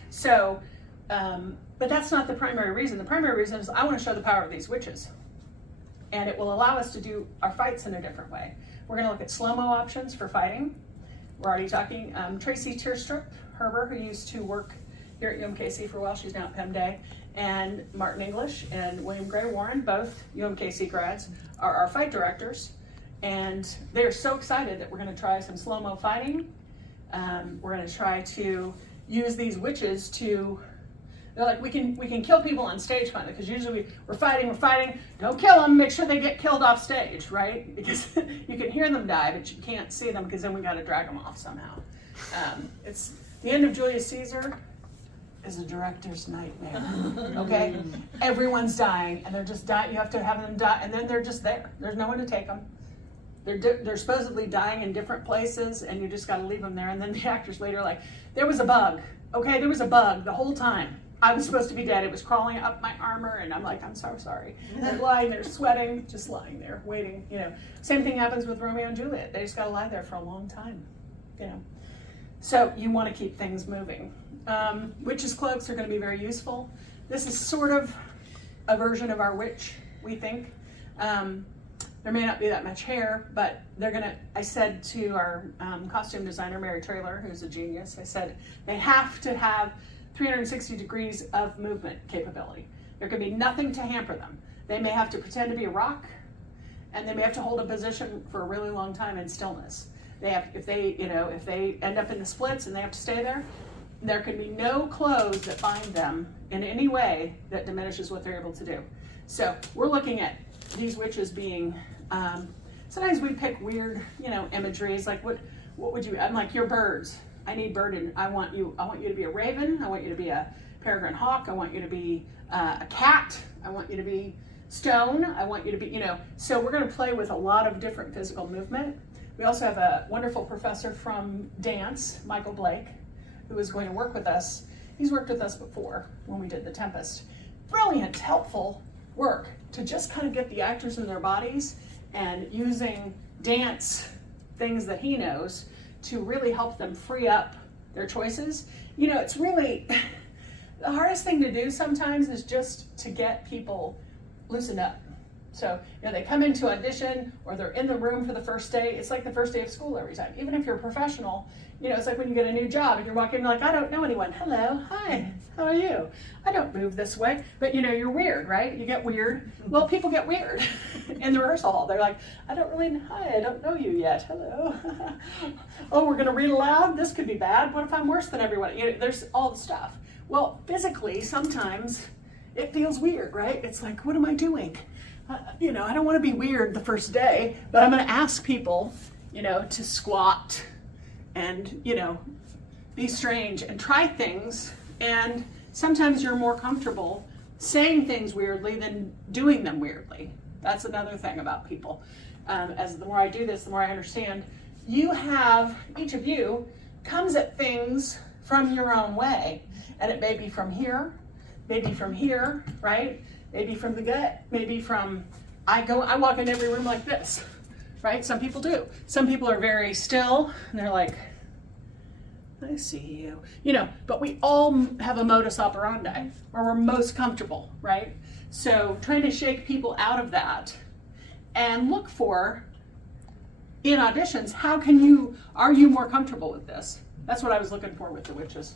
So, but that's not the primary reason. The primary reason is I want to show the power of these witches. And it will allow us to do our fights in a different way. We're going to look at slow-mo options for fighting. We're already talking Tracy Tierstrup Herber, who used to work here at UMKC for a while. She's now at Penn Day. And Martin English and William Gray Warren, both UMKC grads, are our fight directors. And they're so excited that we're going to try some slow-mo fighting. We're going to try to use these witches to, they're like, we can kill people on stage finally, because usually we're fighting, don't kill them, make sure they get killed off stage, right? Because you can hear them die, but you can't see them, because then we got to drag them off somehow. It's the end of Julius Caesar is a director's nightmare, okay? Everyone's dying, and they're just dying. You have to have them die, and then they're just there. There's no one to take them. They're supposedly dying in different places, and you just got to leave them there. And then the actors later are like, there was a bug, okay? There was a bug the whole time. I was supposed to be dead. It was crawling up my armor, and I'm like, I'm so sorry. They're lying there sweating, just lying there waiting, you know. Same thing happens with Romeo and Juliet. They just gotta lie there for a long time, you know. So you wanna keep things moving. Witches' cloaks are gonna be very useful. This is sort of a version of our witch, we think. There may not be that much hair, but they're gonna, I said to our costume designer, Mary Traylor, who's a genius, I said, they have to have 360 degrees of movement capability. There can be nothing to hamper them. They may have to pretend to be a rock, and they may have to hold a position for a really long time in stillness. They have, if they end up in the splits and they have to stay there, there can be no clothes that bind them in any way that diminishes what they're able to do. So we're looking at these witches being, sometimes we pick weird, imageries, like what would you, I'm like, you're birds. I need bird, I want you to be a raven, I want you to be a peregrine hawk, I want you to be a cat, I want you to be stone, I want you to be, so we're gonna play with a lot of different physical movement. We also have a wonderful professor from dance, Michael Blake, who is going to work with us. He's worked with us before when we did The Tempest. Brilliant, helpful work to just kind of get the actors in their bodies and using dance things that he knows to really help them free up their choices. It's really, the hardest thing to do sometimes is just to get people loosened up. So, they come into audition or they're in the room for the first day. It's like the first day of school every time. Even if you're a professional, it's like when you get a new job and you're walking in like, I don't know anyone. Hello, hi, how are you? I don't move this way. But you're weird, right? You get weird. Well, people get weird in the rehearsal hall. They're like, I don't know you yet. Hello. Oh, we're gonna read aloud? This could be bad. What if I'm worse than everyone? There's all the stuff. Well, physically, sometimes it feels weird, right? It's like, what am I doing? I don't want to be weird the first day, but I'm going to ask people, to squat and, be strange and try things. And sometimes you're more comfortable saying things weirdly than doing them weirdly. That's another thing about people. As the more I do this, the more I understand. Each of you comes at things from your own way. And it may be from here, maybe from here, right? Maybe from the gut, maybe from, I walk in every room like this, right? Some people do. Some people are very still and they're like, I see you, but we all have a modus operandi where we're most comfortable, right? So trying to shake people out of that and look for, in auditions, are you more comfortable with this? That's what I was looking for with the witches.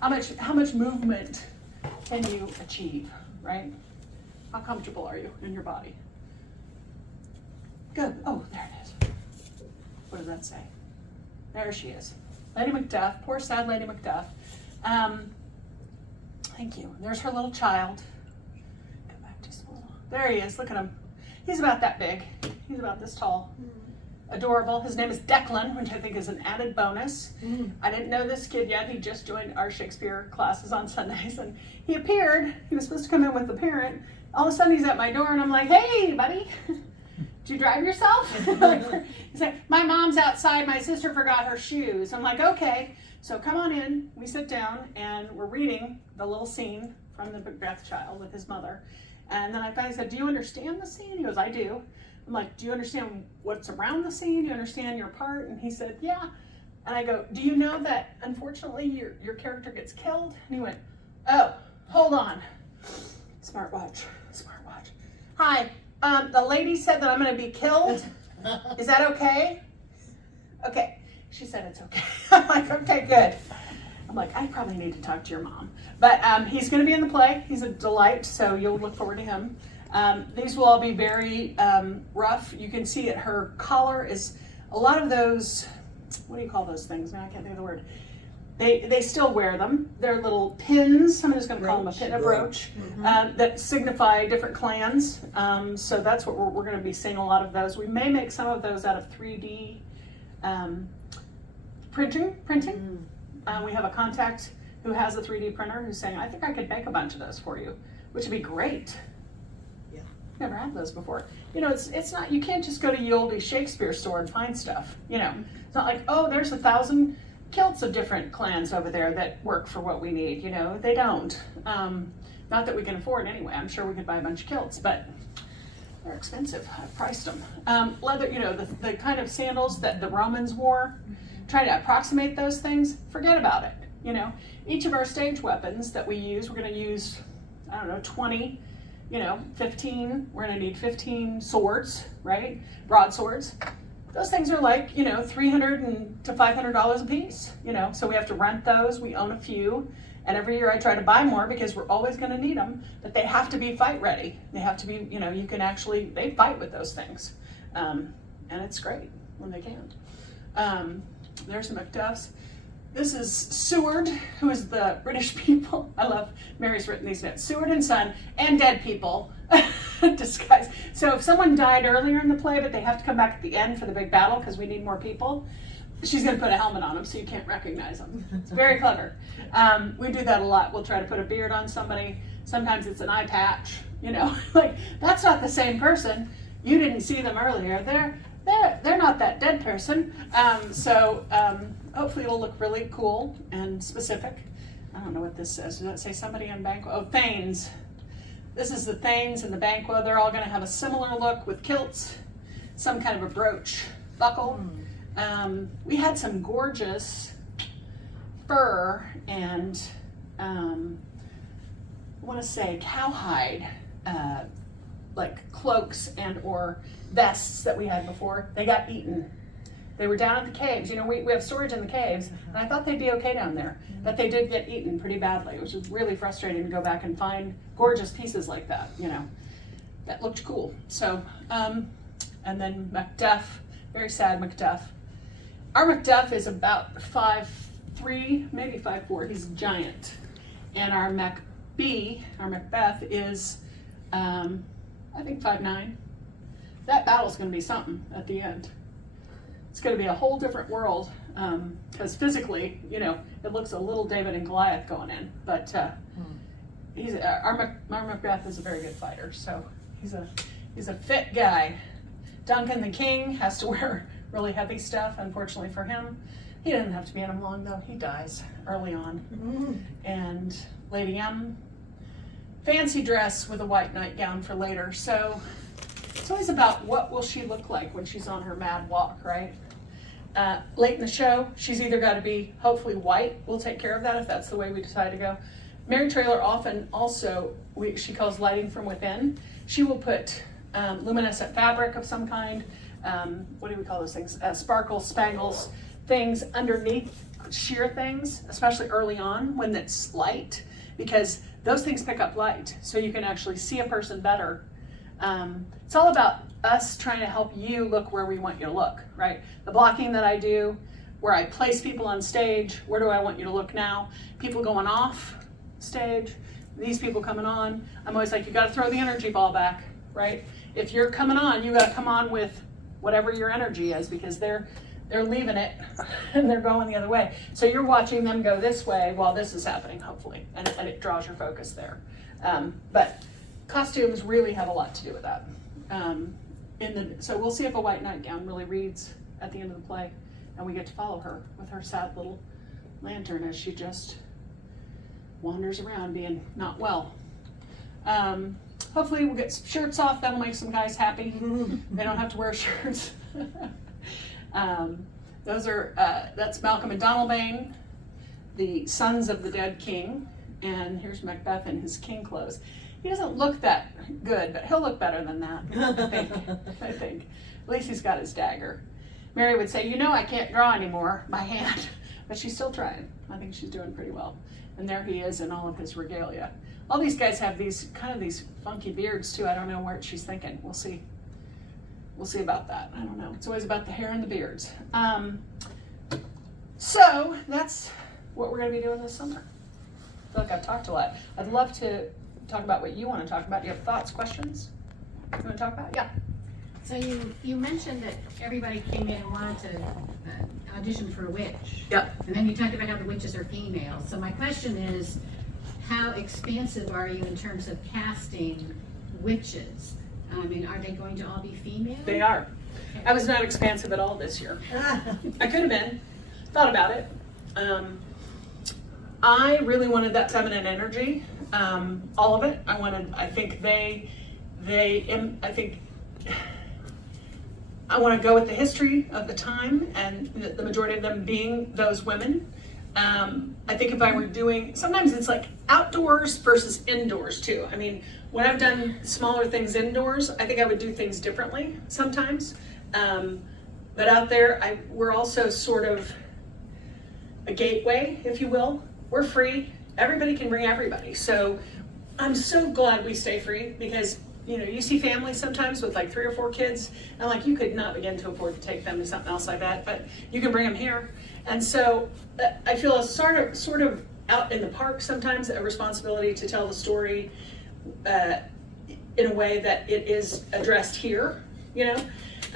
How much movement can you achieve, right? How comfortable are you in your body? Good. Oh, there it is. What does that say? There she is. Lady Macduff. Poor sad Lady Macduff. Thank you. There's her little child. Go back just a little. There he is. Look at him. He's about that big. He's about this tall. Adorable. His name is Declan, which I think is an added bonus. I didn't know this kid yet. He just joined our Shakespeare classes on Sundays, and he appeared. He was supposed to come in with the parent. All of a sudden, he's at my door, and I'm like, "Hey, buddy, did you drive yourself?" He's like, "My mom's outside. My sister forgot her shoes." I'm like, "Okay, so come on in." We sit down, and we're reading the little scene from the Macbeth child with his mother. And then I finally said, "Do you understand the scene?" He goes, "I do." I'm like, "Do you understand what's around the scene? Do you understand your part?" And he said, "Yeah." And I go, "Do you know that unfortunately your character gets killed?" And he went, "Oh, hold on. Smartwatch. Hi, the lady said that I'm going to be killed. Is that okay?" "Okay." She said it's okay. I'm like, "Okay, good." I'm like, I probably need to talk to your mom. But he's going to be in the play. He's a delight, so you'll look forward to him. These will all be very rough. You can see it. Her collar is a lot of those, what do you call those things? I can't think of the word. They still wear them. They're little pins. Somebody's going to call them a pin, a brooch, that signify different clans. So that's what we're going to be seeing a lot of those. We may make some of those out of 3D printing. We have a contact who has a 3D printer who's saying, "I think I could make a bunch of those for you," which would be great. Yeah, never had those before. It's not, you can't just go to the oldie Shakespeare store and find stuff. It's not like, oh, there's 1,000 kilts of different clans over there that work for what we need, you know, they don't. Not that we can afford anyway. I'm sure we could buy a bunch of kilts, but they're expensive. I've priced them. Leather, you know, the kind of sandals that the Romans wore, try to approximate those things, forget about it. You know, each of our stage weapons that we use, we're going to use, I don't know, 20, you know, 15, we're going to need 15 swords, right? Broadswords. Those things are like, you know, $300 to $500 a piece, you know, so we have to rent those. We own a few. And every year I try to buy more because we're always going to need them, but they have to be fight ready. They have to be, you know, you can actually, they fight with those things. And it's great when they can. There's the MacBeths. This is Seward, who is the British people. I love, Mary's written these notes. Seward and Son, and dead people disguised. So if someone died earlier in the play, but they have to come back at the end for the big battle because we need more people, she's going to put a helmet on them so you can't recognize them. It's very clever. We do that a lot. We'll try to put a beard on somebody. Sometimes it's an eye patch, you know, like that's not the same person. You didn't see them earlier. They're not that dead person. Hopefully it'll look really cool and specific. I don't know what this says. Does that say somebody on Banquo? Oh, Thanes. This is the Thanes and the Banquo. They're all going to have a similar look with kilts, some kind of a brooch, buckle. We had some gorgeous fur and I want to say cowhide like cloaks and or vests that we had before. They got eaten. They were down at the caves. You know, we have storage in the caves, and I thought they'd be okay down there, but they did get eaten pretty badly, which was really frustrating to go back and find gorgeous pieces like that, you know. That looked cool. So, and then MacBeth, very sad MacBeth. Our MacBeth is about 5'3", maybe 5'4". He's giant. And our MacBeth is, I think 5'9". That battle's going to be something at the end. It's going to be a whole different world because physically, you know, it looks a little David and Goliath going in. But our MacBeth is a very good fighter, so he's a fit guy. Duncan the King has to wear really heavy stuff, unfortunately for him. He doesn't have to be in them long though. He dies early on. And Lady M, fancy dress with a white nightgown for later. So it's always about what will she look like when she's on her mad walk, right? Late in the show, she's either got to be hopefully white. We'll take care of that if that's the way we decide to go. Mary Traylor often also, she calls lighting from within. She will put luminescent fabric of some kind. What do we call those things? Sparkles, spangles, things underneath sheer things, especially early on when it's light, because those things pick up light, so you can actually see a person better. It's all about us trying to help you look where we want you to look, right? The blocking that I do, where I place people on stage, where do I want you to look now? People going off stage, these people coming on. I'm always like, you got to throw the energy ball back, right? If you're coming on, you got to come on with whatever your energy is, because they're leaving it and they're going the other way. So you're watching them go this way while this is happening, hopefully, and it draws your focus there. But costumes really have a lot to do with that. So we'll see if a white nightgown really reads at the end of the play, and we get to follow her with her sad little lantern as she just wanders around being not well. Hopefully we'll get some shirts off. That'll make some guys happy. They don't have to wear shirts. That's Malcolm and Donalbain, the sons of the dead king. And here's MacBeth in his king clothes. He doesn't look that good, but he'll look better than that, I think. At least he's got his dagger. Mary would say, you know, I can't draw anymore by hand, but she's still trying. I think she's doing pretty well. And there he is in all of his regalia. All these guys have these funky beards too. I don't know what she's thinking. We'll see. We'll see about that. I don't know. It's always about the hair and the beards. So that's what we're going to be doing this summer. I feel like I've talked a lot. I'd love to talk about what you want to talk about. Do you have thoughts, questions you want to talk about? Yeah. So you mentioned that everybody came in and wanted to audition for a witch. Yep. And then you talked about how the witches are female. So my question is, how expansive are you in terms of casting witches? I mean, are they going to all be female? They are. I was not expansive at all this year. I could have been. Thought about it. I really wanted that feminine energy, all of it. I think I want to go with the history of the time and the majority of them being those women. I think if I were doing, sometimes it's like outdoors versus indoors too. I mean, when I've done smaller things indoors, I think I would do things differently sometimes. But out there, we're also sort of a gateway, if you will. We're free. Everybody can bring everybody. So I'm so glad we stay free because, you know, you see families sometimes with like 3 or 4 kids and like you could not begin to afford to take them to something else like that, but you can bring them here. And so I feel a sort of out in the park sometimes a responsibility to tell the story in a way that it is addressed here, you know.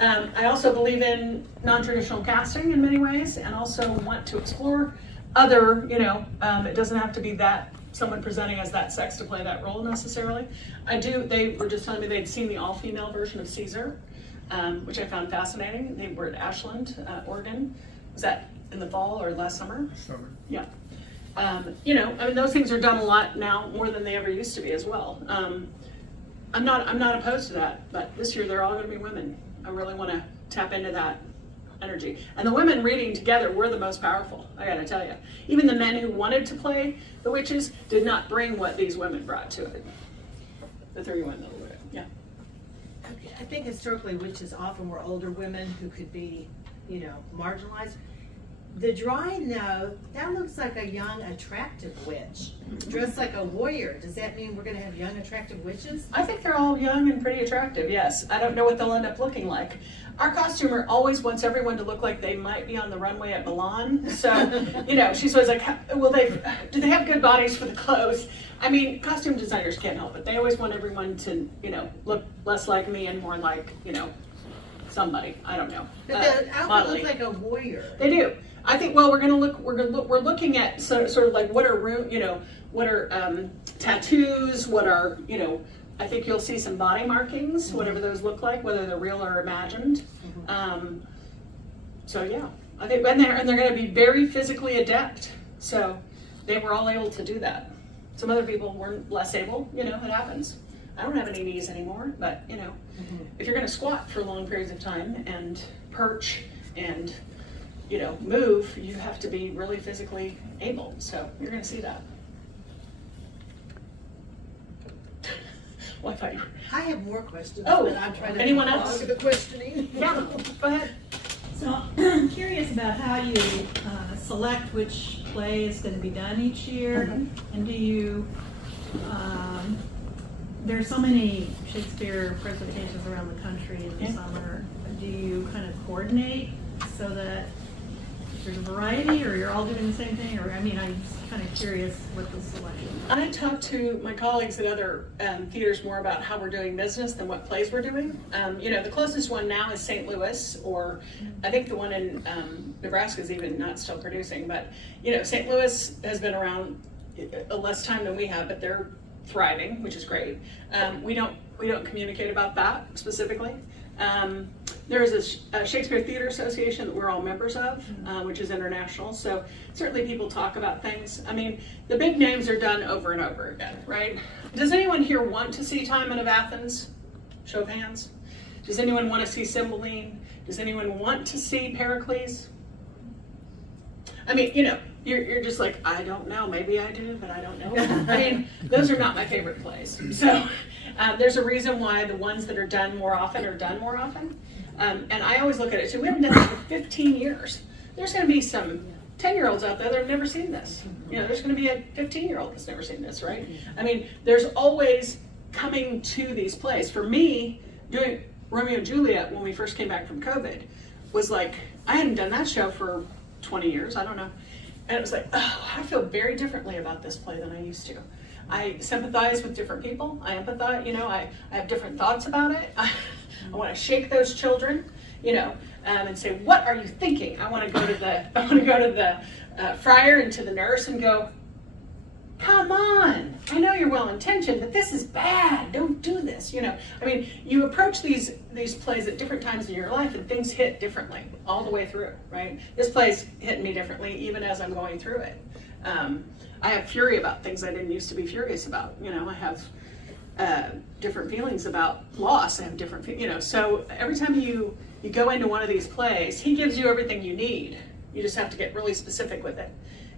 I also believe in non-traditional casting in many ways and also want to explore other, you know, it doesn't have to be that someone presenting as that sex to play that role necessarily. They were just telling me they'd seen the all-female version of Caesar, which I found fascinating. They were at Ashland, Oregon. Was that in the fall or last summer? Summer. Yeah. You know, I mean, those things are done a lot now, more than they ever used to be as well. I'm not opposed to that, but this year they're all going to be women. I really want to tap into that energy. And the women reading together were the most powerful, I gotta tell you. Even the men who wanted to play the witches did not bring what these women brought to it. The 3 women that were it, yeah. I think historically witches often were older women who could be, you know, marginalized. The drawing though, that looks like a young, attractive witch, dressed like a warrior. Does that mean we're gonna have young, attractive witches? I think they're all young and pretty attractive, yes. I don't know what they'll end up looking like. Our costumer always wants everyone to look like they might be on the runway at Milan. So, you know, she's always like, do they have good bodies for the clothes? I mean, costume designers can't help it. They always want everyone to, you know, look less like me and more like, you know, somebody. I don't know. But the outfit looks like a warrior. They do. I think. Well, we're looking at sort of like what are tattoos? What are, you know? I think you'll see some body markings, whatever those look like, whether they're real or imagined. So yeah, I think, and they're going to be very physically adept. So they were all able to do that. Some other people weren't less able. You know, it happens. I don't have any knees anymore, but you know, if you're going to squat for long periods of time and perch and, you know, move, you have to be really physically able. So you're going to see that. Well, I have more questions, Oh, but I'm trying to anyone else? look at the questioning. Yeah, go ahead. So I'm curious about how you select which play is going to be done each year, and do you, there's so many Shakespeare presentations around the country in the summer, do you kind of coordinate so that there's a variety, or you're all doing the same thing, or, I mean, I'm just kind of curious what the selection is. I talked to my colleagues at other theaters more about how we're doing business than what plays we're doing. You know, the closest one now is St. Louis, or I think the one in Nebraska is even not still producing, but, you know, St. Louis has been around less time than we have, but they're thriving, which is great. We don't communicate about that specifically. There is a Shakespeare Theatre Association that we're all members of, which is international. So certainly people talk about things. I mean, the big names are done over and over again, right? Does anyone here want to see Timon of Athens? Show of hands. Does anyone want to see Cymbeline? Does anyone want to see Pericles? I mean, you know, you're just like, I don't know. Maybe I do, but I don't know. I mean, those are not my favorite plays. So there's a reason why the ones that are done more often are done more often. And I always look at it, so we haven't done this for 15 years. There's going to be some 10-year-olds out there that have never seen this. You know, there's going to be a 15-year-old that's never seen this, right? I mean, there's always coming to these plays. For me, doing Romeo and Juliet when we first came back from COVID was like, I hadn't done that show for 20 years, I don't know. And it was like, oh, I feel very differently about this play than I used to. I sympathize with different people. I empathize, you know, I have different thoughts about it. I want to shake those children, you know, and say, what are you thinking? I want to go to the friar and to the nurse and go, come on, I know you're well intentioned, but this is bad. Don't do this. You know, I mean, you approach these plays at different times in your life, and things hit differently all the way through, right? This play's hitting me differently even as I'm going through it. I have fury about things I didn't used to be furious about. You know, I have different feelings about loss. I have different, you know. So every time you go into one of these plays, he gives you everything you need. You just have to get really specific with it.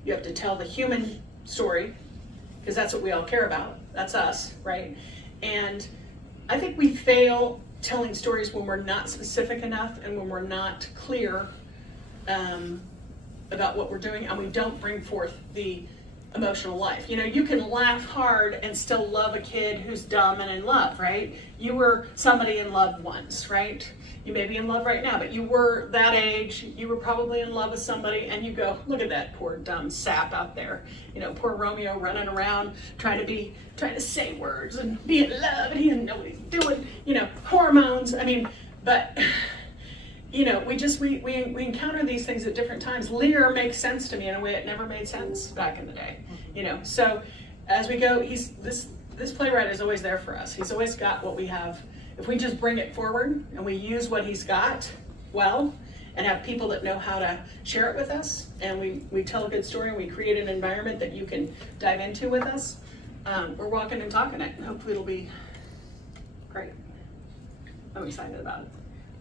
You have to tell the human story, because that's what we all care about. That's us, right? And I think we fail telling stories when we're not specific enough and when we're not clear about what we're doing, and we don't bring forth the emotional life. You know, you can laugh hard and still love a kid who's dumb and in love, right? You were somebody in love once, right? You may be in love right now, but you were that age, you were probably in love with somebody, and you go, look at that poor dumb sap out there. You know, poor Romeo running around trying to say words and be in love, and he doesn't know what he's doing. You know, hormones, I mean, but you know, we encounter these things at different times. Lear makes sense to me in a way it never made sense back in the day. You know, so as we go, this playwright is always there for us. He's always got what we have. If we just bring it forward and we use what he's got well, and have people that know how to share it with us, and we tell a good story and we create an environment that you can dive into with us, we're walking and talking it, and hopefully it'll be great. I'm excited about it.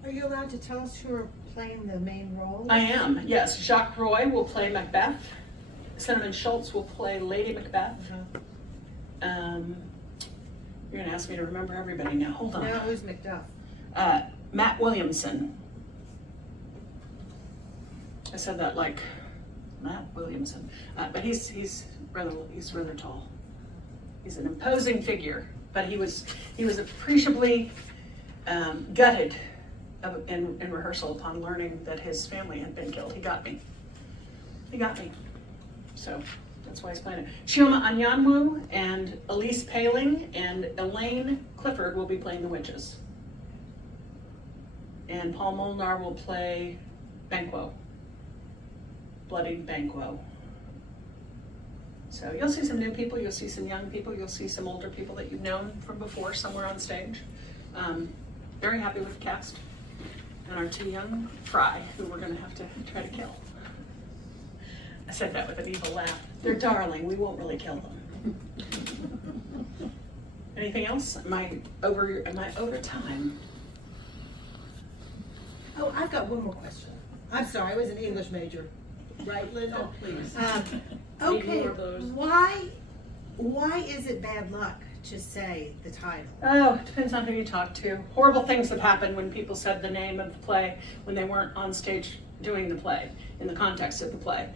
Are you allowed to tell us who are playing the main role? I am, yes. Jacques Roy will play Macbeth. Cinnamon Schultz will play Lady Macbeth. You're gonna ask me to remember everybody now. Hold on. No, who's Macduff? Matt Williamson. I said that like Matt Williamson, but he's rather tall. He's an imposing figure, but he was appreciably gutted in rehearsal upon learning that his family had been killed. He got me. So that's why he's playing it. Chioma Anyanwu and Elise Paling and Elaine Clifford will be playing the witches. And Paul Molnar will play Banquo. Bloody Banquo. So you'll see some new people, you'll see some young people, you'll see some older people that you've known from before somewhere on stage. Very happy with the cast. And our two young fry, who we're gonna have to try to kill. I said that with an evil laugh. They're darling, we won't really kill them. Anything else? Am I over time? Oh, I've got one more question. I'm sorry, I was an English major, right, Linda? Oh, please. Okay, more of those. why is it bad luck to say the title? Oh, it depends on who you talk to. Horrible things have happened when people said the name of the play when they weren't on stage doing the play, in the context of the play.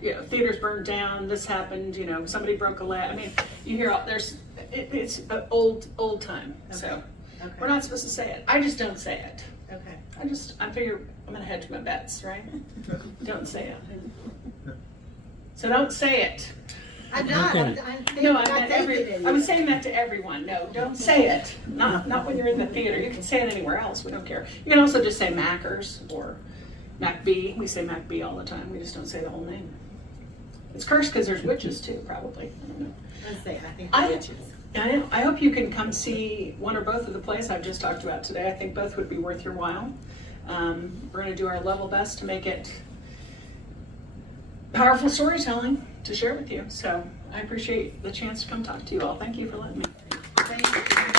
You know, theaters burned down, this happened, you know, somebody broke a leg. I mean, you hear, it's an old time, so Okay. we're not supposed to say it. I just don't say it. Okay. I figure I'm gonna hedge my bets, right? Don't say it. So don't say it. I'm not, Okay. I'm No, not thinking it. I was saying that to everyone. No, don't say it. Not when you're in the theater. You can say it anywhere else. We don't care. You can also just say Mackers or MacB. We say MacB all the time. We just don't say the whole name. It's cursed because there's witches too, probably. I don't know. I think I- witches. I hope you can come see one or both of the plays I've just talked about today. I think both would be worth your while. We're going to do our level best to make it powerful storytelling to share with you. So I appreciate the chance to come talk to you all. Thank you for letting me. Thank you.